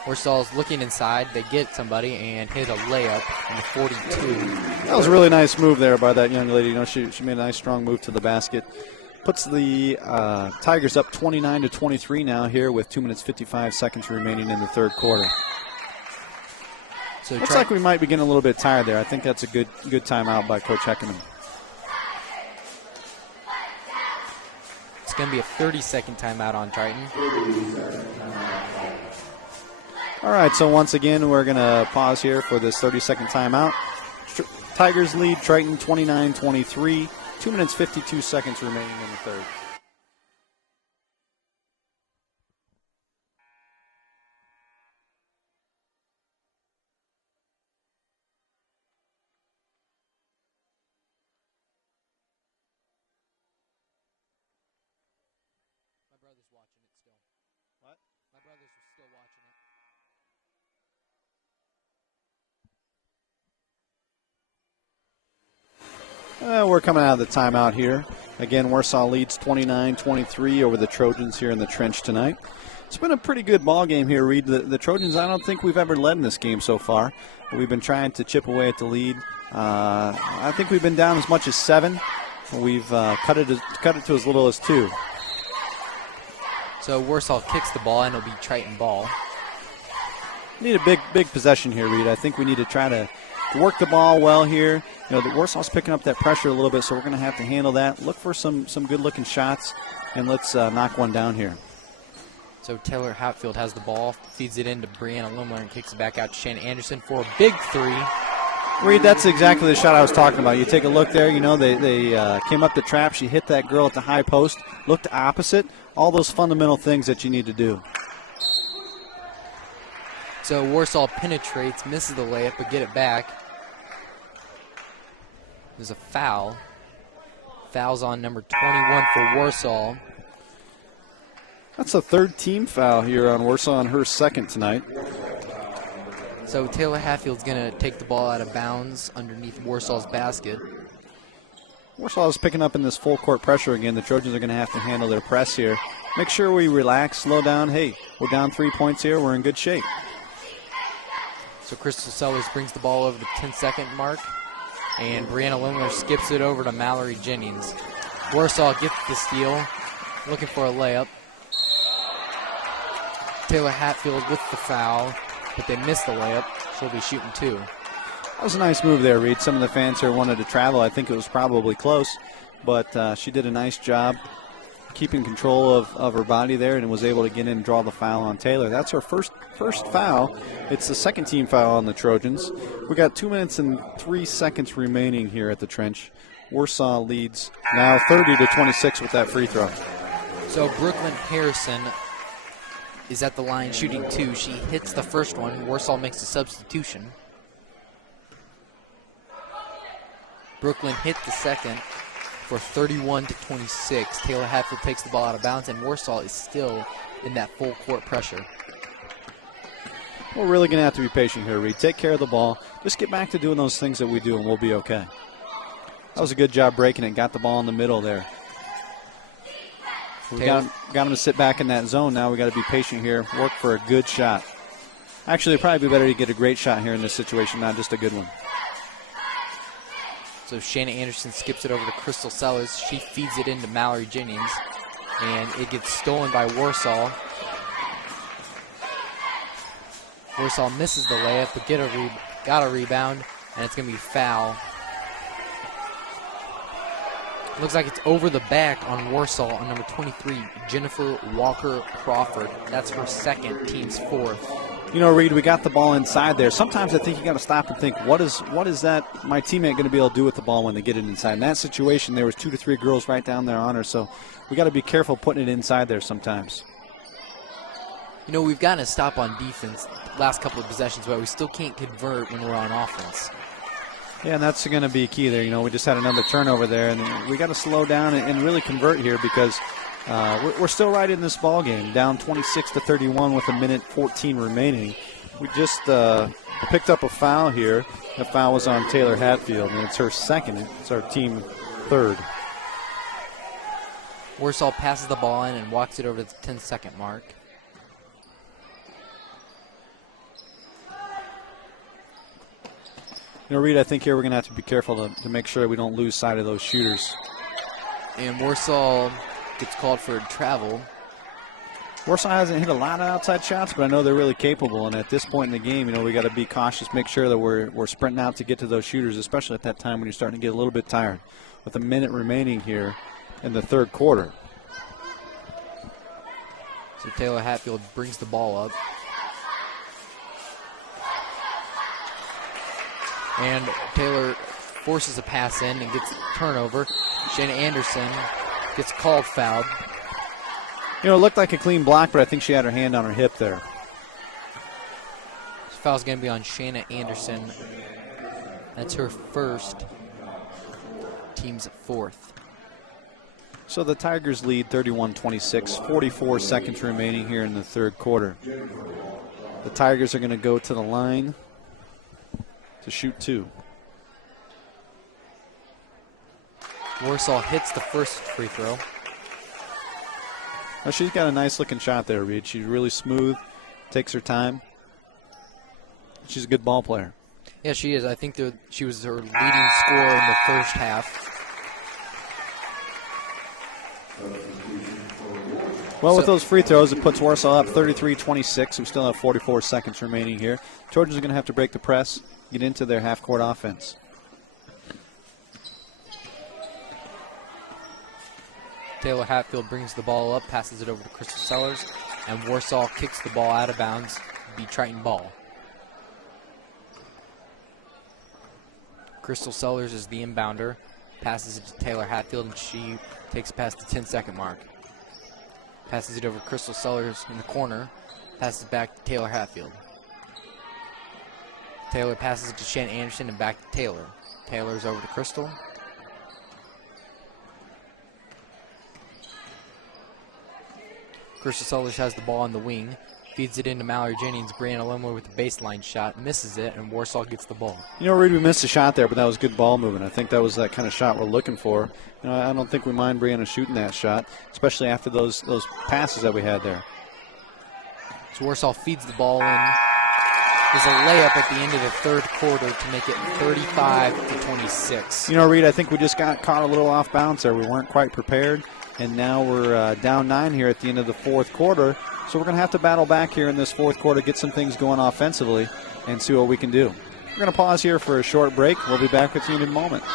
Warsaw's looking inside. They get somebody and hit a layup in the 42. That was a really nice move there by that young lady. You know, she made a nice, strong move to the basket. Puts the Tigers up 29-23 now here with 2 minutes 55 seconds remaining in the third quarter. So looks like we might be getting a little bit tired there. I think that's a good timeout by Coach Heckerman. It's going to be a 30-second timeout on Triton. All right, so once again, we're going to pause here for this 30-second timeout. Tigers lead Triton 29-23. 2 minutes, 52 seconds remaining in the third. My brother's watching it still. What? My brother's still watching it. We're coming out of the timeout here. Again, Warsaw leads 29-23 over the Trojans here in the trench tonight. It's been a pretty good ball game here, Reid. The Trojans, I don't think we've ever led in this game so far. We've been trying to chip away at the lead. I think we've been down as much as 7. We've cut it to as little as 2. So Warsaw kicks the ball, and it'll be Triton ball. Need a big possession here, Reid. I think we need to try to work the ball well here. You know, the Warsaw's picking up that pressure a little bit, so we're going to have to handle that. Look for some good-looking shots, and let's knock one down here. So Taylor Hatfield has the ball, feeds it into Brianna Lemler, and kicks it back out to Shanna Anderson for a big three. Reid, that's exactly the shot I was talking about. You take a look there, you know, they came up the trap. She hit that girl at the high post, looked opposite, all those fundamental things that you need to do. So Warsaw penetrates, misses the layup, but get it back. There's a foul. Foul's on number 21 for Warsaw. That's a third team foul here on Warsaw and her second tonight. So Taylor Hatfield's going to take the ball out of bounds underneath Warsaw's basket. Warsaw is picking up in this full court pressure again. The Trojans are going to have to handle their press here. Make sure we relax, slow down. Hey, we're down 3 points here. We're in good shape. So Crystal Sellers brings the ball over the 10-second mark, and Brianna Lemler skips it over to Mallory Jennings. Warsaw gets the steal, looking for a layup. Taylor Hatfield with the foul, but they missed the layup. She'll be shooting 2. That was a nice move there, Reid. Some of the fans here wanted to travel. I think it was probably close, but she did a nice job keeping control of her body there and was able to get in and draw the foul on Taylor. That's her first foul. It's the second team foul on the Trojans. We got 2 minutes and 3 seconds remaining here at the trench. Warsaw leads now 30-26 with that free throw. So Brooklyn Harrison is at the line shooting 2. She hits the first one. Warsaw makes a substitution. Brooklyn hit the second for 31-26. Taylor Hatfield takes the ball out of bounds, and Warsaw is still in that full court pressure. We're really going to have to be patient here, Reid. Take care of the ball. Just get back to doing those things that we do, and we'll be okay. That was a good job breaking it. Got the ball in the middle there. We got him to sit back in that zone now. We got to be patient here, work for a good shot. Actually, it'd probably be better to get a great shot here in this situation, not just a good one. So Shanna Anderson skips it over to Crystal Sellers. She feeds it into Mallory Jennings, and it gets stolen by Warsaw. Warsaw misses the layup, but got a rebound, and it's going to be foul. Looks like it's over the back on Warsaw on number 23, Jennifer Walker Crawford. That's her second, team's fourth. You know, Reid, we got the ball inside there. Sometimes I think you got to stop and think, what is that my teammate going to be able to do with the ball when they get it inside? In that situation, there was 2 to 3 girls right down there on her, so we got to be careful putting it inside there sometimes. You know, we've gotten a stop on defense last couple of possessions, but we still can't convert when we're on offense. Yeah, and that's going to be key there. You know, we just had another turnover there, and we got to slow down and really convert here because we're still right in this ball game, down 26-31 with 1:14 remaining. We just picked up a foul here. The foul was on Taylor Hatfield, and it's her second. It's our team third. Warsaw passes the ball in and walks it over to the 10-second mark. You know, Reid, I think here we're going to have to be careful to make sure we don't lose sight of those shooters. And Warsaw gets called for travel. Warsaw hasn't hit a lot of outside shots, but I know they're really capable. And at this point in the game, you know, we got to be cautious, make sure that we're sprinting out to get to those shooters, especially at that time when you're starting to get a little bit tired. With a minute remaining here in the third quarter. So Taylor Hatfield brings the ball up. And Taylor forces a pass in and gets turnover. Shanna Anderson gets called fouled. You know, it looked like a clean block, but I think she had her hand on her hip there. This foul's going to be on Shanna Anderson. That's her first, team's fourth. So the Tigers lead 31-26, 44 seconds remaining here in the third quarter. The Tigers are going to go to the line to shoot 2. Warsaw hits the first free throw. Well, she's got a nice looking shot there, Reid. She's really smooth, takes her time. She's a good ball player. Yeah, she is. I think she was her leading scorer in the first half. Well, with those free throws, it puts Warsaw up 33-26. We still have 44 seconds remaining here. Trojans are going to have to break the press, get into their half-court offense. Taylor Hatfield brings the ball up, passes it over to Crystal Sellers, and Warsaw kicks the ball out of bounds, be Triton ball. Crystal Sellers is the inbounder, passes it to Taylor Hatfield, and she takes past the 10-second mark. Passes it over to Crystal Sellers in the corner, passes it back to Taylor Hatfield. Taylor passes it to Shanna Anderson and back to Taylor. Taylor's over to Crystal. Crystal Sellers has the ball on the wing, feeds it into Mallory Jennings. Brianna Lemler with the baseline shot, misses it, and Warsaw gets the ball. You know, Reid, we missed a shot there, but that was good ball movement. I think that was that kind of shot we're looking for. You know, I don't think we mind Brianna shooting that shot, especially after those passes that we had there. So Warsaw feeds the ball in. There's a layup at the end of the third quarter to make it 35-26. You know, Reid, I think we just got caught a little off balance there. We weren't quite prepared, and now we're down 9 here at the end of the fourth quarter. So we're going to have to battle back here in this fourth quarter, get some things going offensively, and see what we can do. We're going to pause here for a short break. We'll be back with you in a moment. Man,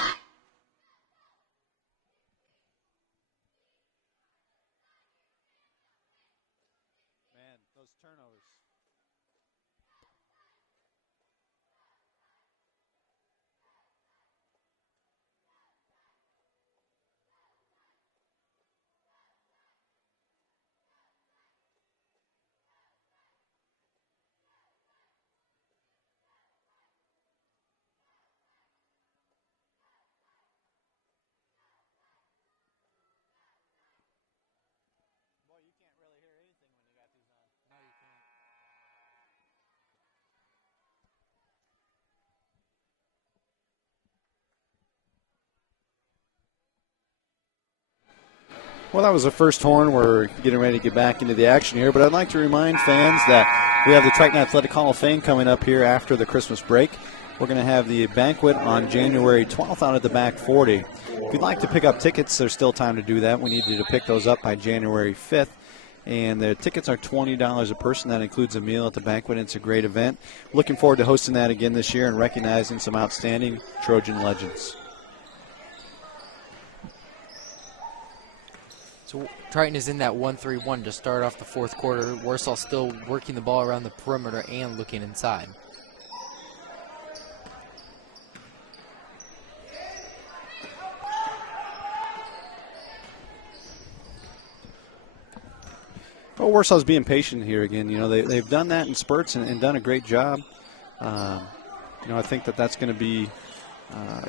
those turnovers. Well, that was the first horn. We're getting ready to get back into the action here, but I'd like to remind fans that we have the Triton Athletic Hall of Fame coming up here after the Christmas break. We're going to have the banquet on January 12th out at the back 40. If you'd like to pick up tickets, there's still time to do that. We need you to pick those up by January 5th. And the tickets are $20 a person. That includes a meal at the banquet. It's a great event. Looking forward to hosting that again this year and recognizing some outstanding Trojan legends. So Triton is in that 1-3-1 to start off the fourth quarter. Warsaw still working the ball around the perimeter and looking inside. Well, Warsaw's being patient here again. You know, they've done that in spurts and done a great job. You know, I think that's going to be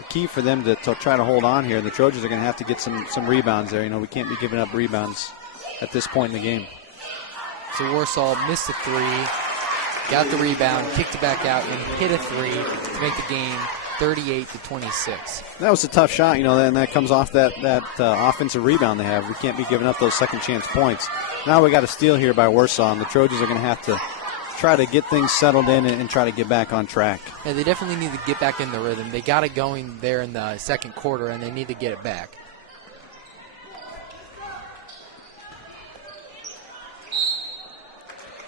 key for them to try to hold on here. The Trojans are going to have to get some rebounds there. You know, we can't be giving up rebounds at this point in the game. So Warsaw missed a three, got the rebound, kicked it back out, and hit a three to make the game 38-26. That was a tough shot, you know, and that comes off that offensive rebound they have. We can't be giving up those second chance points. Now we got a steal here by Warsaw, and the Trojans are going to have to try to get things settled in and try to get back on track. Yeah, they definitely need to get back in the rhythm. They got it going there in the second quarter, and they need to get it back.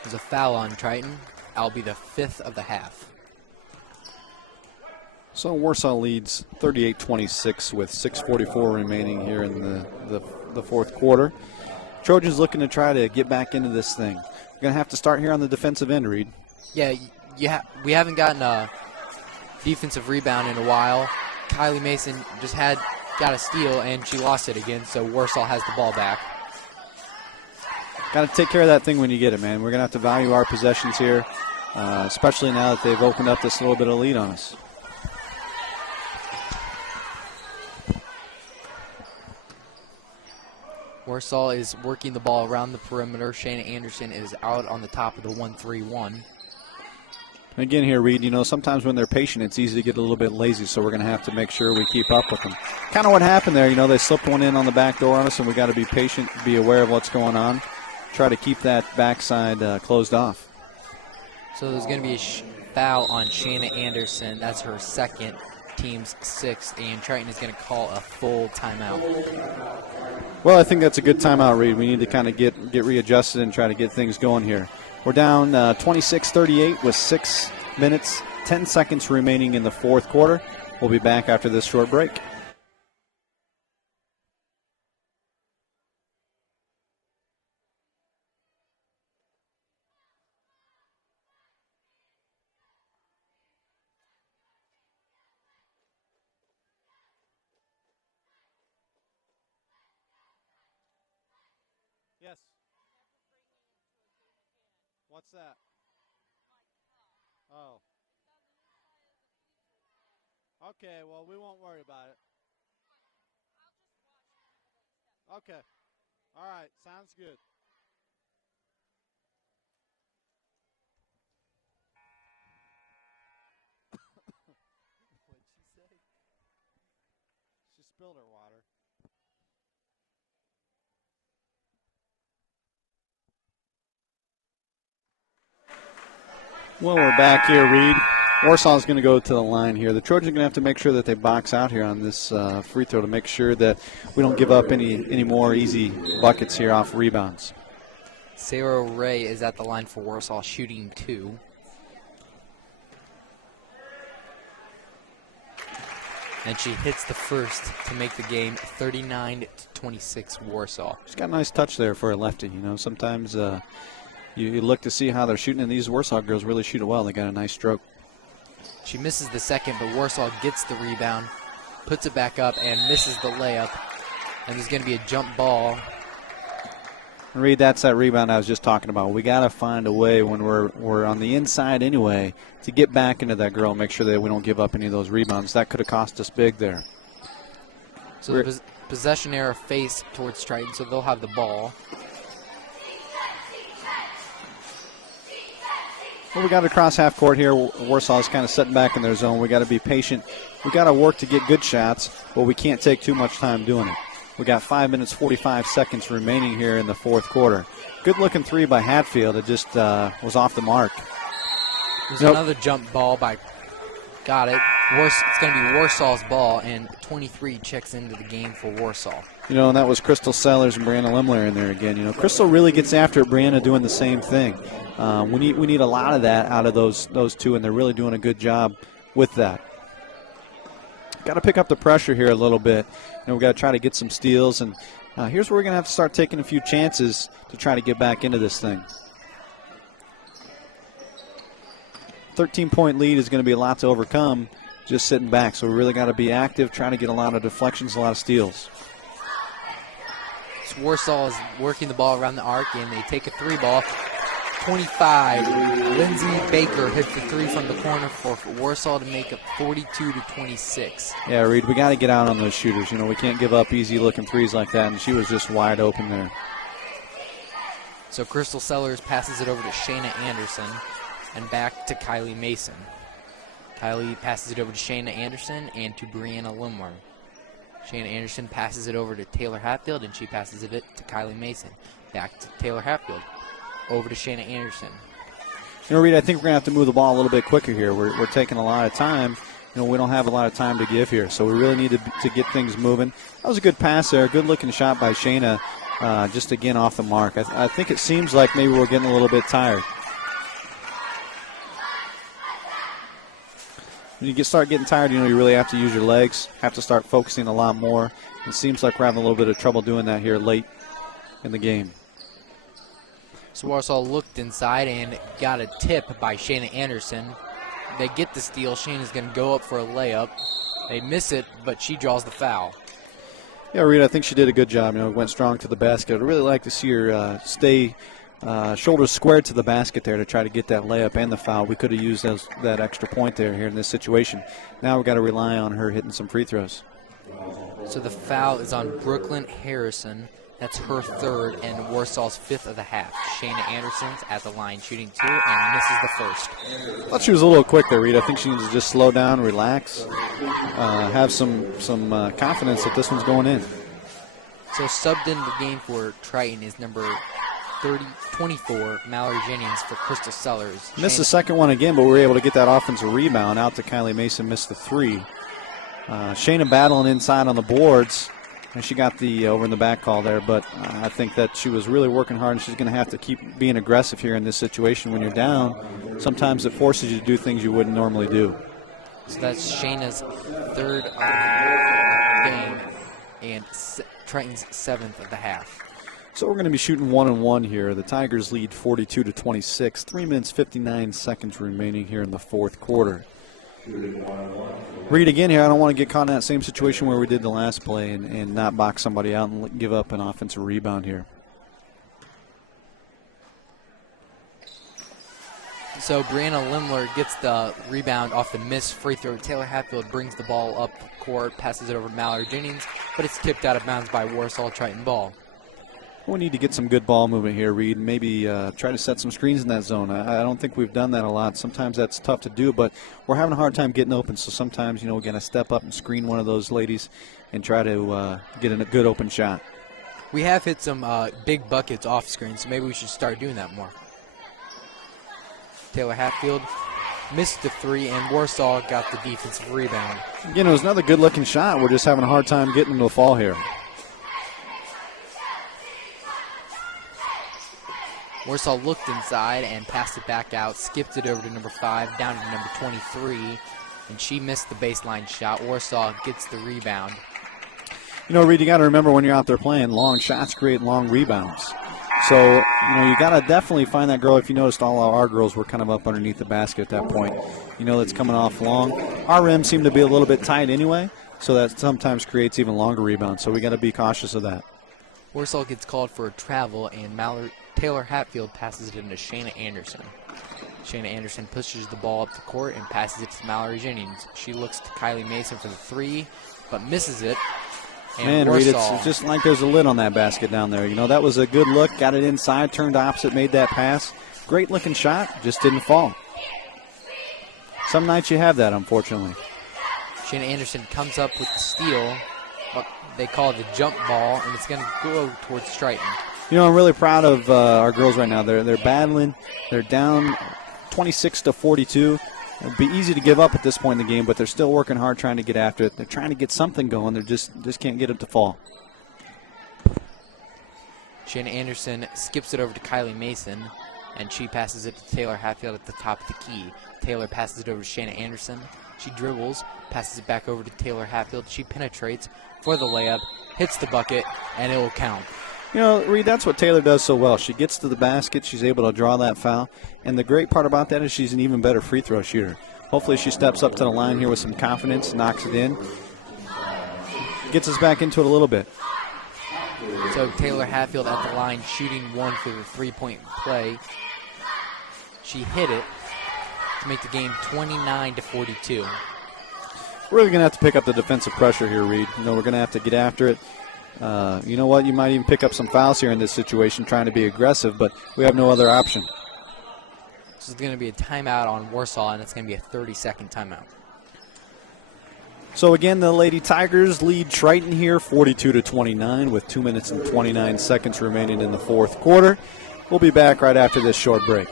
There's a foul on Triton. That'll be the 5th of the half. So Warsaw leads 38-26 with 6:44 remaining here in the fourth quarter. Trojans looking to try to get back into this thing. We're going to have to start here on the defensive end, Reid. Yeah, we haven't gotten a defensive rebound in a while. Kylie Mason just got a steal, and she lost it again, so Warsaw has the ball back. Got to take care of that thing when you get it, man. We're going to have to value our possessions here, especially now that they've opened up this little bit of lead on us. Warsaw is working the ball around the perimeter. Shayna Anderson is out on the top of the 1-3-1. Again here, Reid, you know, sometimes when they're patient, it's easy to get a little bit lazy, so we're going to have to make sure we keep up with them. Kind of what happened there, you know, they slipped one in on the back door on us, and we got to be patient, be aware of what's going on, try to keep that backside closed off. So there's going to be a foul on Shayna Anderson. That's her second, team's 6th, and Triton is going to call a full timeout. Well, I think that's a good timeout, Reid. We need to kind of get readjusted and try to get things going here. We're down 26-38 with 6 minutes, 10 seconds remaining in the fourth quarter. We'll be back after this short break. Yes. What's that? Oh. Okay, well, we won't worry about it. Okay. All right, sounds good. What'd she say? She spilled her water. Well, we're back here, Reid. Warsaw is going to go to the line here. The Trojans are going to have to make sure that they box out here on this free throw to make sure that we don't give up any more easy buckets here off rebounds. Sarah Ray is at the line for Warsaw, shooting 2. And she hits the first to make the game 39-26 Warsaw. She's got a nice touch there for a lefty. You know, sometimes you look to see how they're shooting, and these Warsaw girls really shoot it well. They got a nice stroke. She misses the second, but Warsaw gets the rebound, puts it back up, and misses the layup. And there's going to be a jump ball. Reid, that's that rebound I was just talking about. We got to find a way when we're on the inside anyway to get back into that girl and make sure that we don't give up any of those rebounds. That could have cost us big there. So the possession error face towards Triton, so they'll have the ball. Well, we got to cross half court here. Warsaw is kind of sitting back in their zone. We got to be patient. We got to work to get good shots, but we can't take too much time doing it. We got 5 minutes, 45 seconds remaining here in the fourth quarter. Good-looking three by Hatfield. It just was off the mark. There's another jump ball by, got it. It's going to be Warsaw's ball, and 23 checks into the game for Warsaw. And that was Crystal Sellers and Brianna Lemler in there again. Crystal really gets after it. Brianna doing the same thing. We need a lot of that out of those two, and they're really doing a good job with that. Got to pick up the pressure here a little bit. We've got to try to get some steals, and here's where we're going to have to start taking a few chances to try to get back into this thing. 13-point lead is going to be a lot to overcome just sitting back, so we really got to be active, trying to get a lot of deflections, a lot of steals. So Warsaw is working the ball around the arc, and they take a three ball. 25, Lindsay Baker hits the three from the corner for Warsaw to make it 42-26. Yeah, Reid, we got to get out on those shooters. We can't give up easy-looking threes like that, and she was just wide open there. So Crystal Sellers passes it over to Shayna Anderson and back to Kylie Mason. Kylie passes it over to Shayna Anderson and to Brianna Lemler. Shayna Anderson passes it over to Taylor Hatfield, and she passes it to Kylie Mason. Back to Taylor Hatfield. Over to Shayna Anderson. Reid, I think we're going to have to move the ball a little bit quicker here. We're taking a lot of time. We don't have a lot of time to give here, so we really need to get things moving. That was a good pass there. Good-looking shot by Shayna, just again off the mark. I think it seems like maybe we're getting a little bit tired. When you start getting tired, you really have to use your legs, have to start focusing a lot more. It seems like we're having a little bit of trouble doing that here late in the game. So Warsaw looked inside and got a tip by Shayna Anderson. They get the steal. Shayna's going to go up for a layup. They miss it, but she draws the foul. Yeah, Reid, I think she did a good job. Went strong to the basket. I'd really like to see her stay shoulders squared to the basket there to try to get that layup and the foul. We could have used that extra point there here in this situation. Now we've got to rely on her hitting some free throws. So the foul is on Brooklyn Harrison. That's her third and Warsaw's fifth of the half. Shayna Anderson's at the line shooting two and misses the first. I thought she was a little quick there, Reid. I think she needs to just slow down, relax, have some confidence that this one's going in. So subbed in the game for Triton is number 24, Mallory Jennings for Crystal Sellers. Missed the second one again, but we were able to get that offensive rebound out to Kylie Mason, missed the three. Shayna battling inside on the boards. And she got the over in the back call there, but I think that she was really working hard, and she's going to have to keep being aggressive here in this situation. When you're down, sometimes it forces you to do things you wouldn't normally do. So that's Shayna's third of the game and Triton's seventh of the half. So we're going to be shooting 1-1 here. The Tigers lead 42-26. 3 minutes, 59 seconds remaining here in the fourth quarter. Reid, again here, I don't want to get caught in that same situation where we did the last play and not box somebody out and give up an offensive rebound here. So Brianna Lemler gets the rebound off the missed free throw. Taylor Hatfield brings the ball up court, passes it over to Mallory Jennings, but it's tipped out of bounds by Warsaw Triton ball. We need to get some good ball movement here, Reid. Maybe try to set some screens in that zone. I don't think we've done that a lot. Sometimes that's tough to do, but we're having a hard time getting open. So sometimes, we're going to step up and screen one of those ladies and try to get in a good open shot. We have hit some big buckets off screen, so maybe we should start doing that more. Taylor Hatfield missed the three, and Warsaw got the defensive rebound. Again, it was another good-looking shot. We're just having a hard time getting them to fall here. Warsaw looked inside and passed it back out, skipped it over to number 5, down to number 23, and she missed the baseline shot. Warsaw gets the rebound. Reid, you got to remember when you're out there playing, long shots create long rebounds. So, you got to definitely find that girl. If you noticed, all our girls were kind of up underneath the basket at that point. That's coming off long. Our rims seem to be a little bit tight anyway, so that sometimes creates even longer rebounds. So we got to be cautious of that. Warsaw gets called for a travel, and Taylor Hatfield passes it into Shayna Anderson. Shayna Anderson pushes the ball up the court and passes it to Mallory Jennings. She looks to Kylie Mason for the three, but misses it. And Reid, it's just like there's a lid on that basket down there. That was a good look. Got it inside, turned opposite, made that pass. Great looking shot, just didn't fall. Some nights you have that, unfortunately. Shayna Anderson comes up with the steal, what they call the jump ball, and it's going to go towards Triton. You know, I'm really proud of our girls right now. They're battling. They're down 26-42. It'd be easy to give up at this point in the game, but they're still working hard trying to get after it. They're trying to get something going. They're just can't get it to fall. Shanna Anderson skips it over to Kylie Mason, and she passes it to Taylor Hatfield at the top of the key. Taylor passes it over to Shanna Anderson. She dribbles, passes it back over to Taylor Hatfield. She penetrates for the layup, hits the bucket, and it will count. You know, Reid, that's what Taylor does so well. She gets to the basket. She's able to draw that foul. And the great part about that is she's an even better free throw shooter. Hopefully she steps up to the line here with some confidence, knocks it in, gets us back into it a little bit. So Taylor Hatfield at the line shooting one for the three-point play. She hit it to make the game 29-42. We're really going to have to pick up the defensive pressure here, Reid. You know, we're going to have to get after it. You know what? You might even pick up some fouls here in this situation trying to be aggressive, but we have no other option. This is going to be a timeout on Warsaw, and it's going to be a 30-second timeout. So again, the Lady Tigers lead Triton here 42-29 with 2 minutes and 29 seconds remaining in the fourth quarter. We'll be back right after this short break.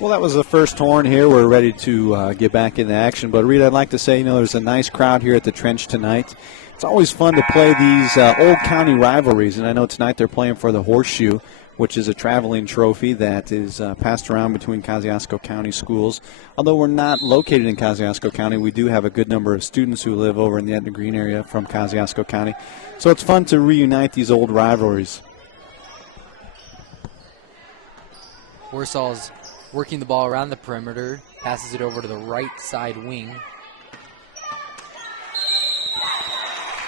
Well, that was the first horn here. We're ready to get back into action. But, Reid, I'd like to say, you know, there's a nice crowd here at the Trench tonight. It's always fun to play these old county rivalries. And I know tonight they're playing for the Horseshoe, which is a traveling trophy that is passed around between Kosciuszko County schools. Although we're not located in Kosciuszko County, we do have a good number of students who live over in the Etna Green area from Kosciuszko County. So it's fun to reunite these old rivalries. Warsaw's working the ball around the perimeter, passes it over to the right side wing.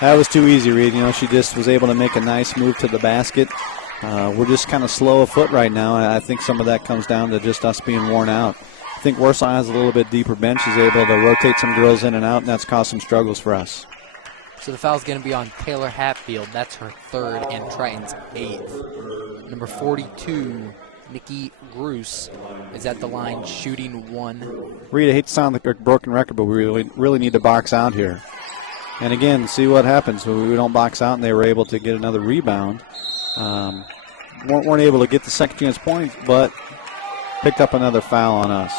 That was too easy, Reid. You know, she just was able to make a nice move to the basket. We're just kind of slow of foot right now, and I think some of that comes down to just us being worn out. I think Warsaw has a little bit deeper bench. She's able to rotate some girls in and out, and that's caused some struggles for us. So the foul's going to be on Taylor Hatfield. That's her third and Triton's eighth. Number 42, Nikki Gruss, is at the line shooting one. Reid, I hate to sound like a broken record, but we really need to box out here. And again, see what happens when we don't box out, and they were able to get another rebound. Weren't able to get the second chance point, but picked up another foul on us.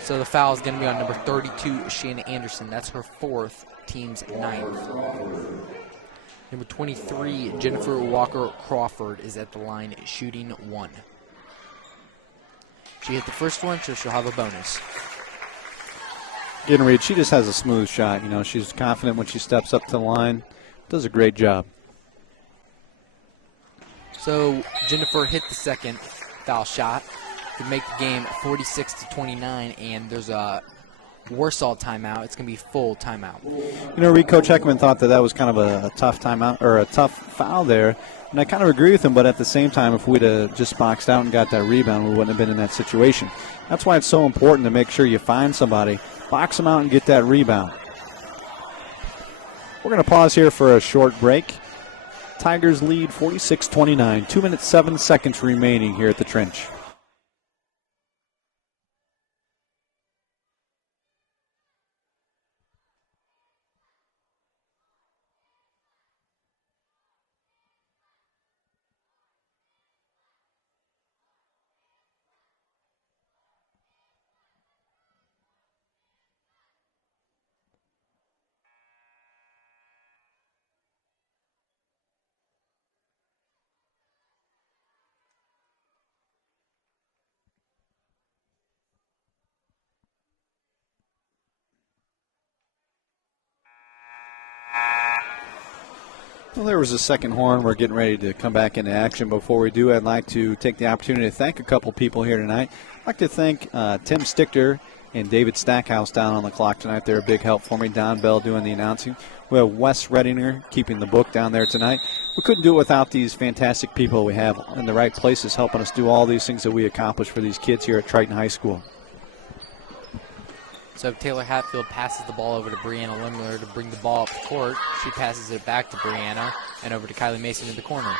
So the foul is going to be on number 32, Shanna Anderson. That's her fourth, team's ninth. Number 23, Jennifer Walker Crawford, is at the line shooting one. She hit the first one, so she'll have a bonus. Again, Reid, she just has a smooth shot. You know, she's confident when she steps up to the line. Does a great job. So Jennifer hit the second foul shot to make the game 46-29, and there's a Warsaw timeout. It's going to be full timeout. You know, Reid, Coach Heckman thought that was kind of a tough timeout or a tough foul there, and I kind of agree with him. But at the same time, if we'd have just boxed out and got that rebound, we wouldn't have been in that situation. That's why it's so important to make sure you find somebody, box them out, and get that rebound. We're going to pause here for a short break. Tigers lead 46-29. 2 minutes, 7 seconds remaining here at the Trench. Well, there was a second horn. We're getting ready to come back into action. Before we do, I'd like to take the opportunity to thank a couple people here tonight. I'd like to thank Tim Stichter and David Stackhouse down on the clock tonight. They're a big help for me. Don Bell doing the announcing. We have Wes Redinger keeping the book down there tonight. We couldn't do it without these fantastic people we have in the right places helping us do all these things that we accomplish for these kids here at Triton High School. So Taylor Hatfield passes the ball over to Brianna Lemler to bring the ball up the court. She passes it back to Brianna and over to Kylie Mason in the corner.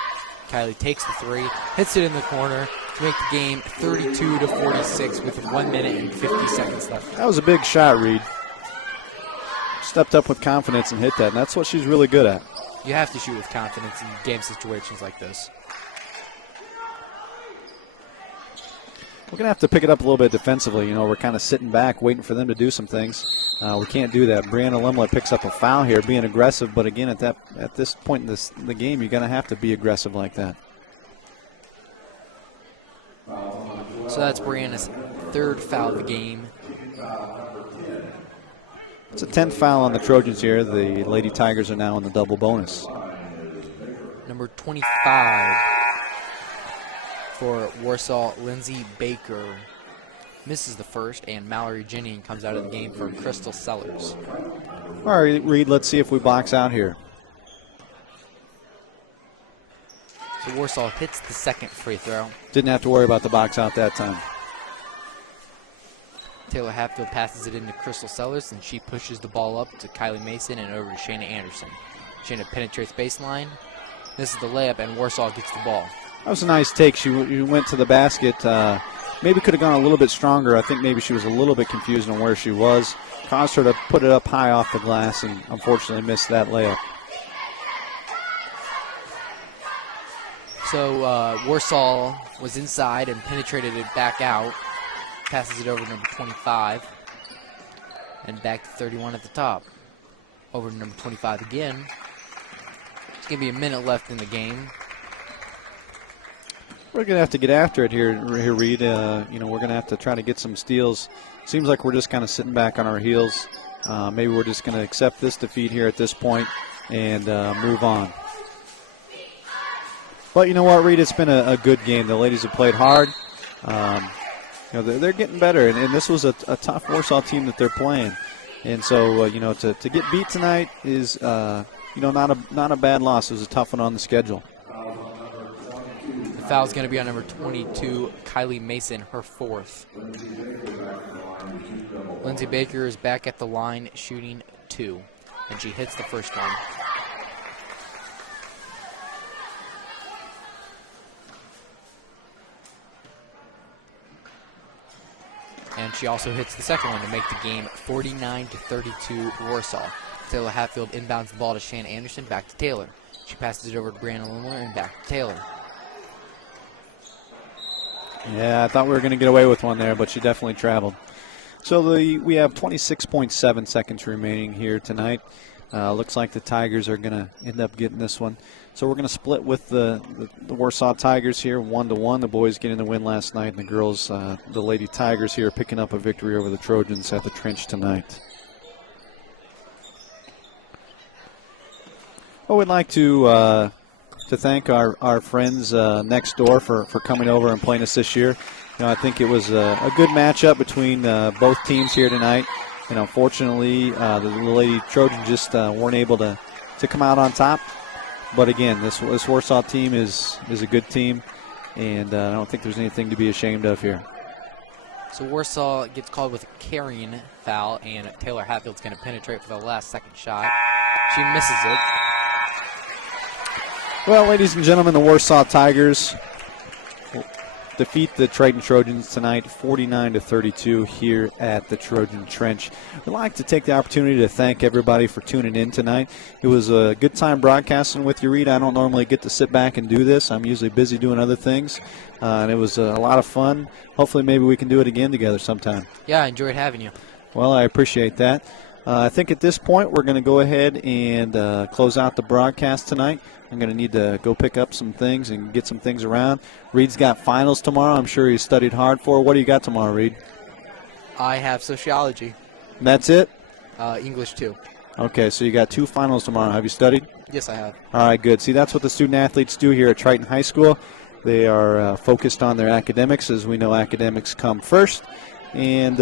Kylie takes the three, hits it in the corner to make the game 32-46 with 1 minute and 50 seconds left. That was a big shot, Reid. Stepped up with confidence and hit that, and that's what she's really good at. You have to shoot with confidence in game situations like this. We're going to have to pick it up a little bit defensively. You know, we're kind of sitting back waiting for them to do some things. We can't do that. Brianna Lemler picks up a foul here, being aggressive, but again, at this point in the game, you're going to have to be aggressive like that. So that's Brianna's third foul of the game. It's a 10th foul on the Trojans here. The Lady Tigers are now in the double bonus. Number 25 for Warsaw, Lindsay Baker misses the first, and Mallory Jenning comes out of the game for Crystal Sellers. All right, Reid, let's see if we box out here. So Warsaw hits the second free throw. Didn't have to worry about the box out that time. Taylor Hatfield passes it into Crystal Sellers, and she pushes the ball up to Kylie Mason and over to Shayna Anderson. Shayna penetrates baseline. This is the layup, and Warsaw gets the ball. That was a nice take. She went to the basket. Maybe could have gone a little bit stronger. I think maybe she was a little bit confused on where she was. Caused her to put it up high off the glass and unfortunately missed that layup. So Warsaw was inside and penetrated it back out. Passes it over to number 25. And back to 31 at the top. Over to number 25 again. It's going to be a minute left in the game. We're going to have to get after it here Reid. You know, we're going to have to try to get some steals. Seems like we're just kind of sitting back on our heels. Maybe we're just going to accept this defeat here at this point and move on. But you know what, Reid? It's been a good game. The ladies have played hard. You know, they're getting better, and this was a tough Warsaw team that they're playing. And so, you know, to get beat tonight is, you know, not a bad loss. It was a tough one on the schedule. The foul is going to be on number 22, Kylie Mason, her fourth. Lindsay Baker is back at the line shooting 2, and she hits the first one. And she also hits the second one to make the game 49-32 Warsaw. Taylor Hatfield inbounds the ball to Shannon Anderson, back to Taylor. She passes it over to Brianna Lemler and back to Taylor. Yeah, I thought we were going to get away with one there, but she definitely traveled. So we have 26.7 seconds remaining here tonight. Looks like the Tigers are going to end up getting this one. So we're going to split with the Warsaw Tigers here 1-1. The boys getting the win last night, and the girls, the Lady Tigers here, picking up a victory over the Trojans at the Trench tonight. Well, we'd like to thank our friends next door for coming over and playing us this year. You know, I think it was a good matchup between both teams here tonight. And unfortunately, the Lady Trojans just weren't able to come out on top. But again, this Warsaw team is a good team, and I don't think there's anything to be ashamed of here. So Warsaw gets called with a carrying foul, and Taylor Hatfield's going to penetrate for the last second shot. She misses it. Well, ladies and gentlemen, the Warsaw Tigers defeat the Triton Trojans tonight 49-32 here at the Trojan Trench. We'd like to take the opportunity to thank everybody for tuning in tonight. It was a good time broadcasting with you, Reid. I don't normally get to sit back and do this. I'm usually busy doing other things, and it was a lot of fun. Hopefully maybe we can do it again together sometime. Yeah, I enjoyed having you. Well, I appreciate that. I think at this point we're going to go ahead and close out the broadcast tonight. I'm going to need to go pick up some things and get some things around. Reid's got finals tomorrow. I'm sure he's studied hard for. What do you got tomorrow, Reid? I have sociology. And that's it? English too. Okay, so you got 2 finals tomorrow. Have you studied? Yes, I have. All right, good. See, that's what the student athletes do here at Triton High School. They are focused on their academics. As we know, academics come first. And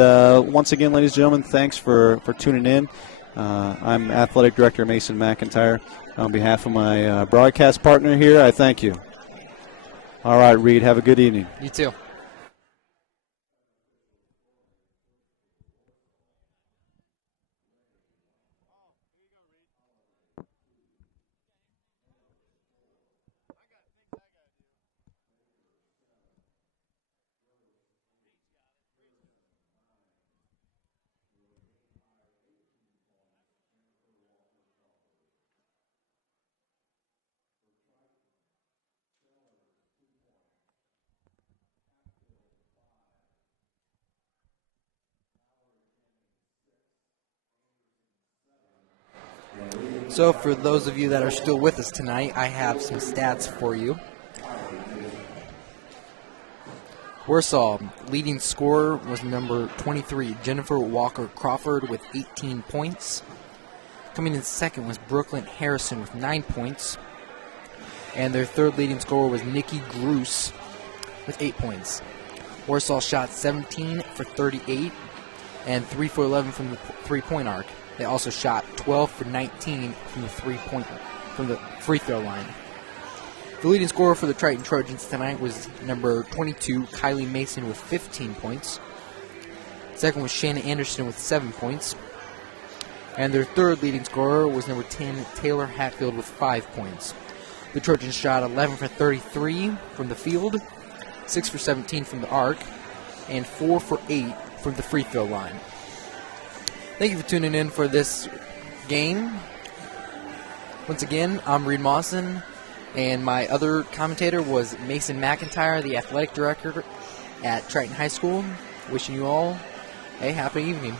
once again, ladies and gentlemen, thanks for tuning in. I'm Athletic Director Mason McIntyre. On behalf of my broadcast partner here, I thank you. All right, Reid, have a good evening. You too. So for those of you that are still with us tonight, I have some stats for you. Warsaw, leading scorer was number 23, Jennifer Walker Crawford with 18 points. Coming in second was Brooklyn Harrison with 9 points. And their third leading scorer was Nikki Gruss with 8 points. Warsaw shot 17 for 38 and 3 for 11 from the three-point arc. They also shot 12 for 19 from the free throw line. The leading scorer for the Triton Trojans tonight was number 22, Kylie Mason with 15 points. Second was Shanna Anderson with 7 points. And their third leading scorer was number 10, Taylor Hatfield with 5 points. The Trojans shot 11 for 33 from the field, 6 for 17 from the arc, and 4 for 8 from the free throw line. Thank you for tuning in for this game. Once again, I'm Reid Mosson, and my other commentator was Mason McIntyre, the athletic director at Triton High School. Wishing you all a happy evening.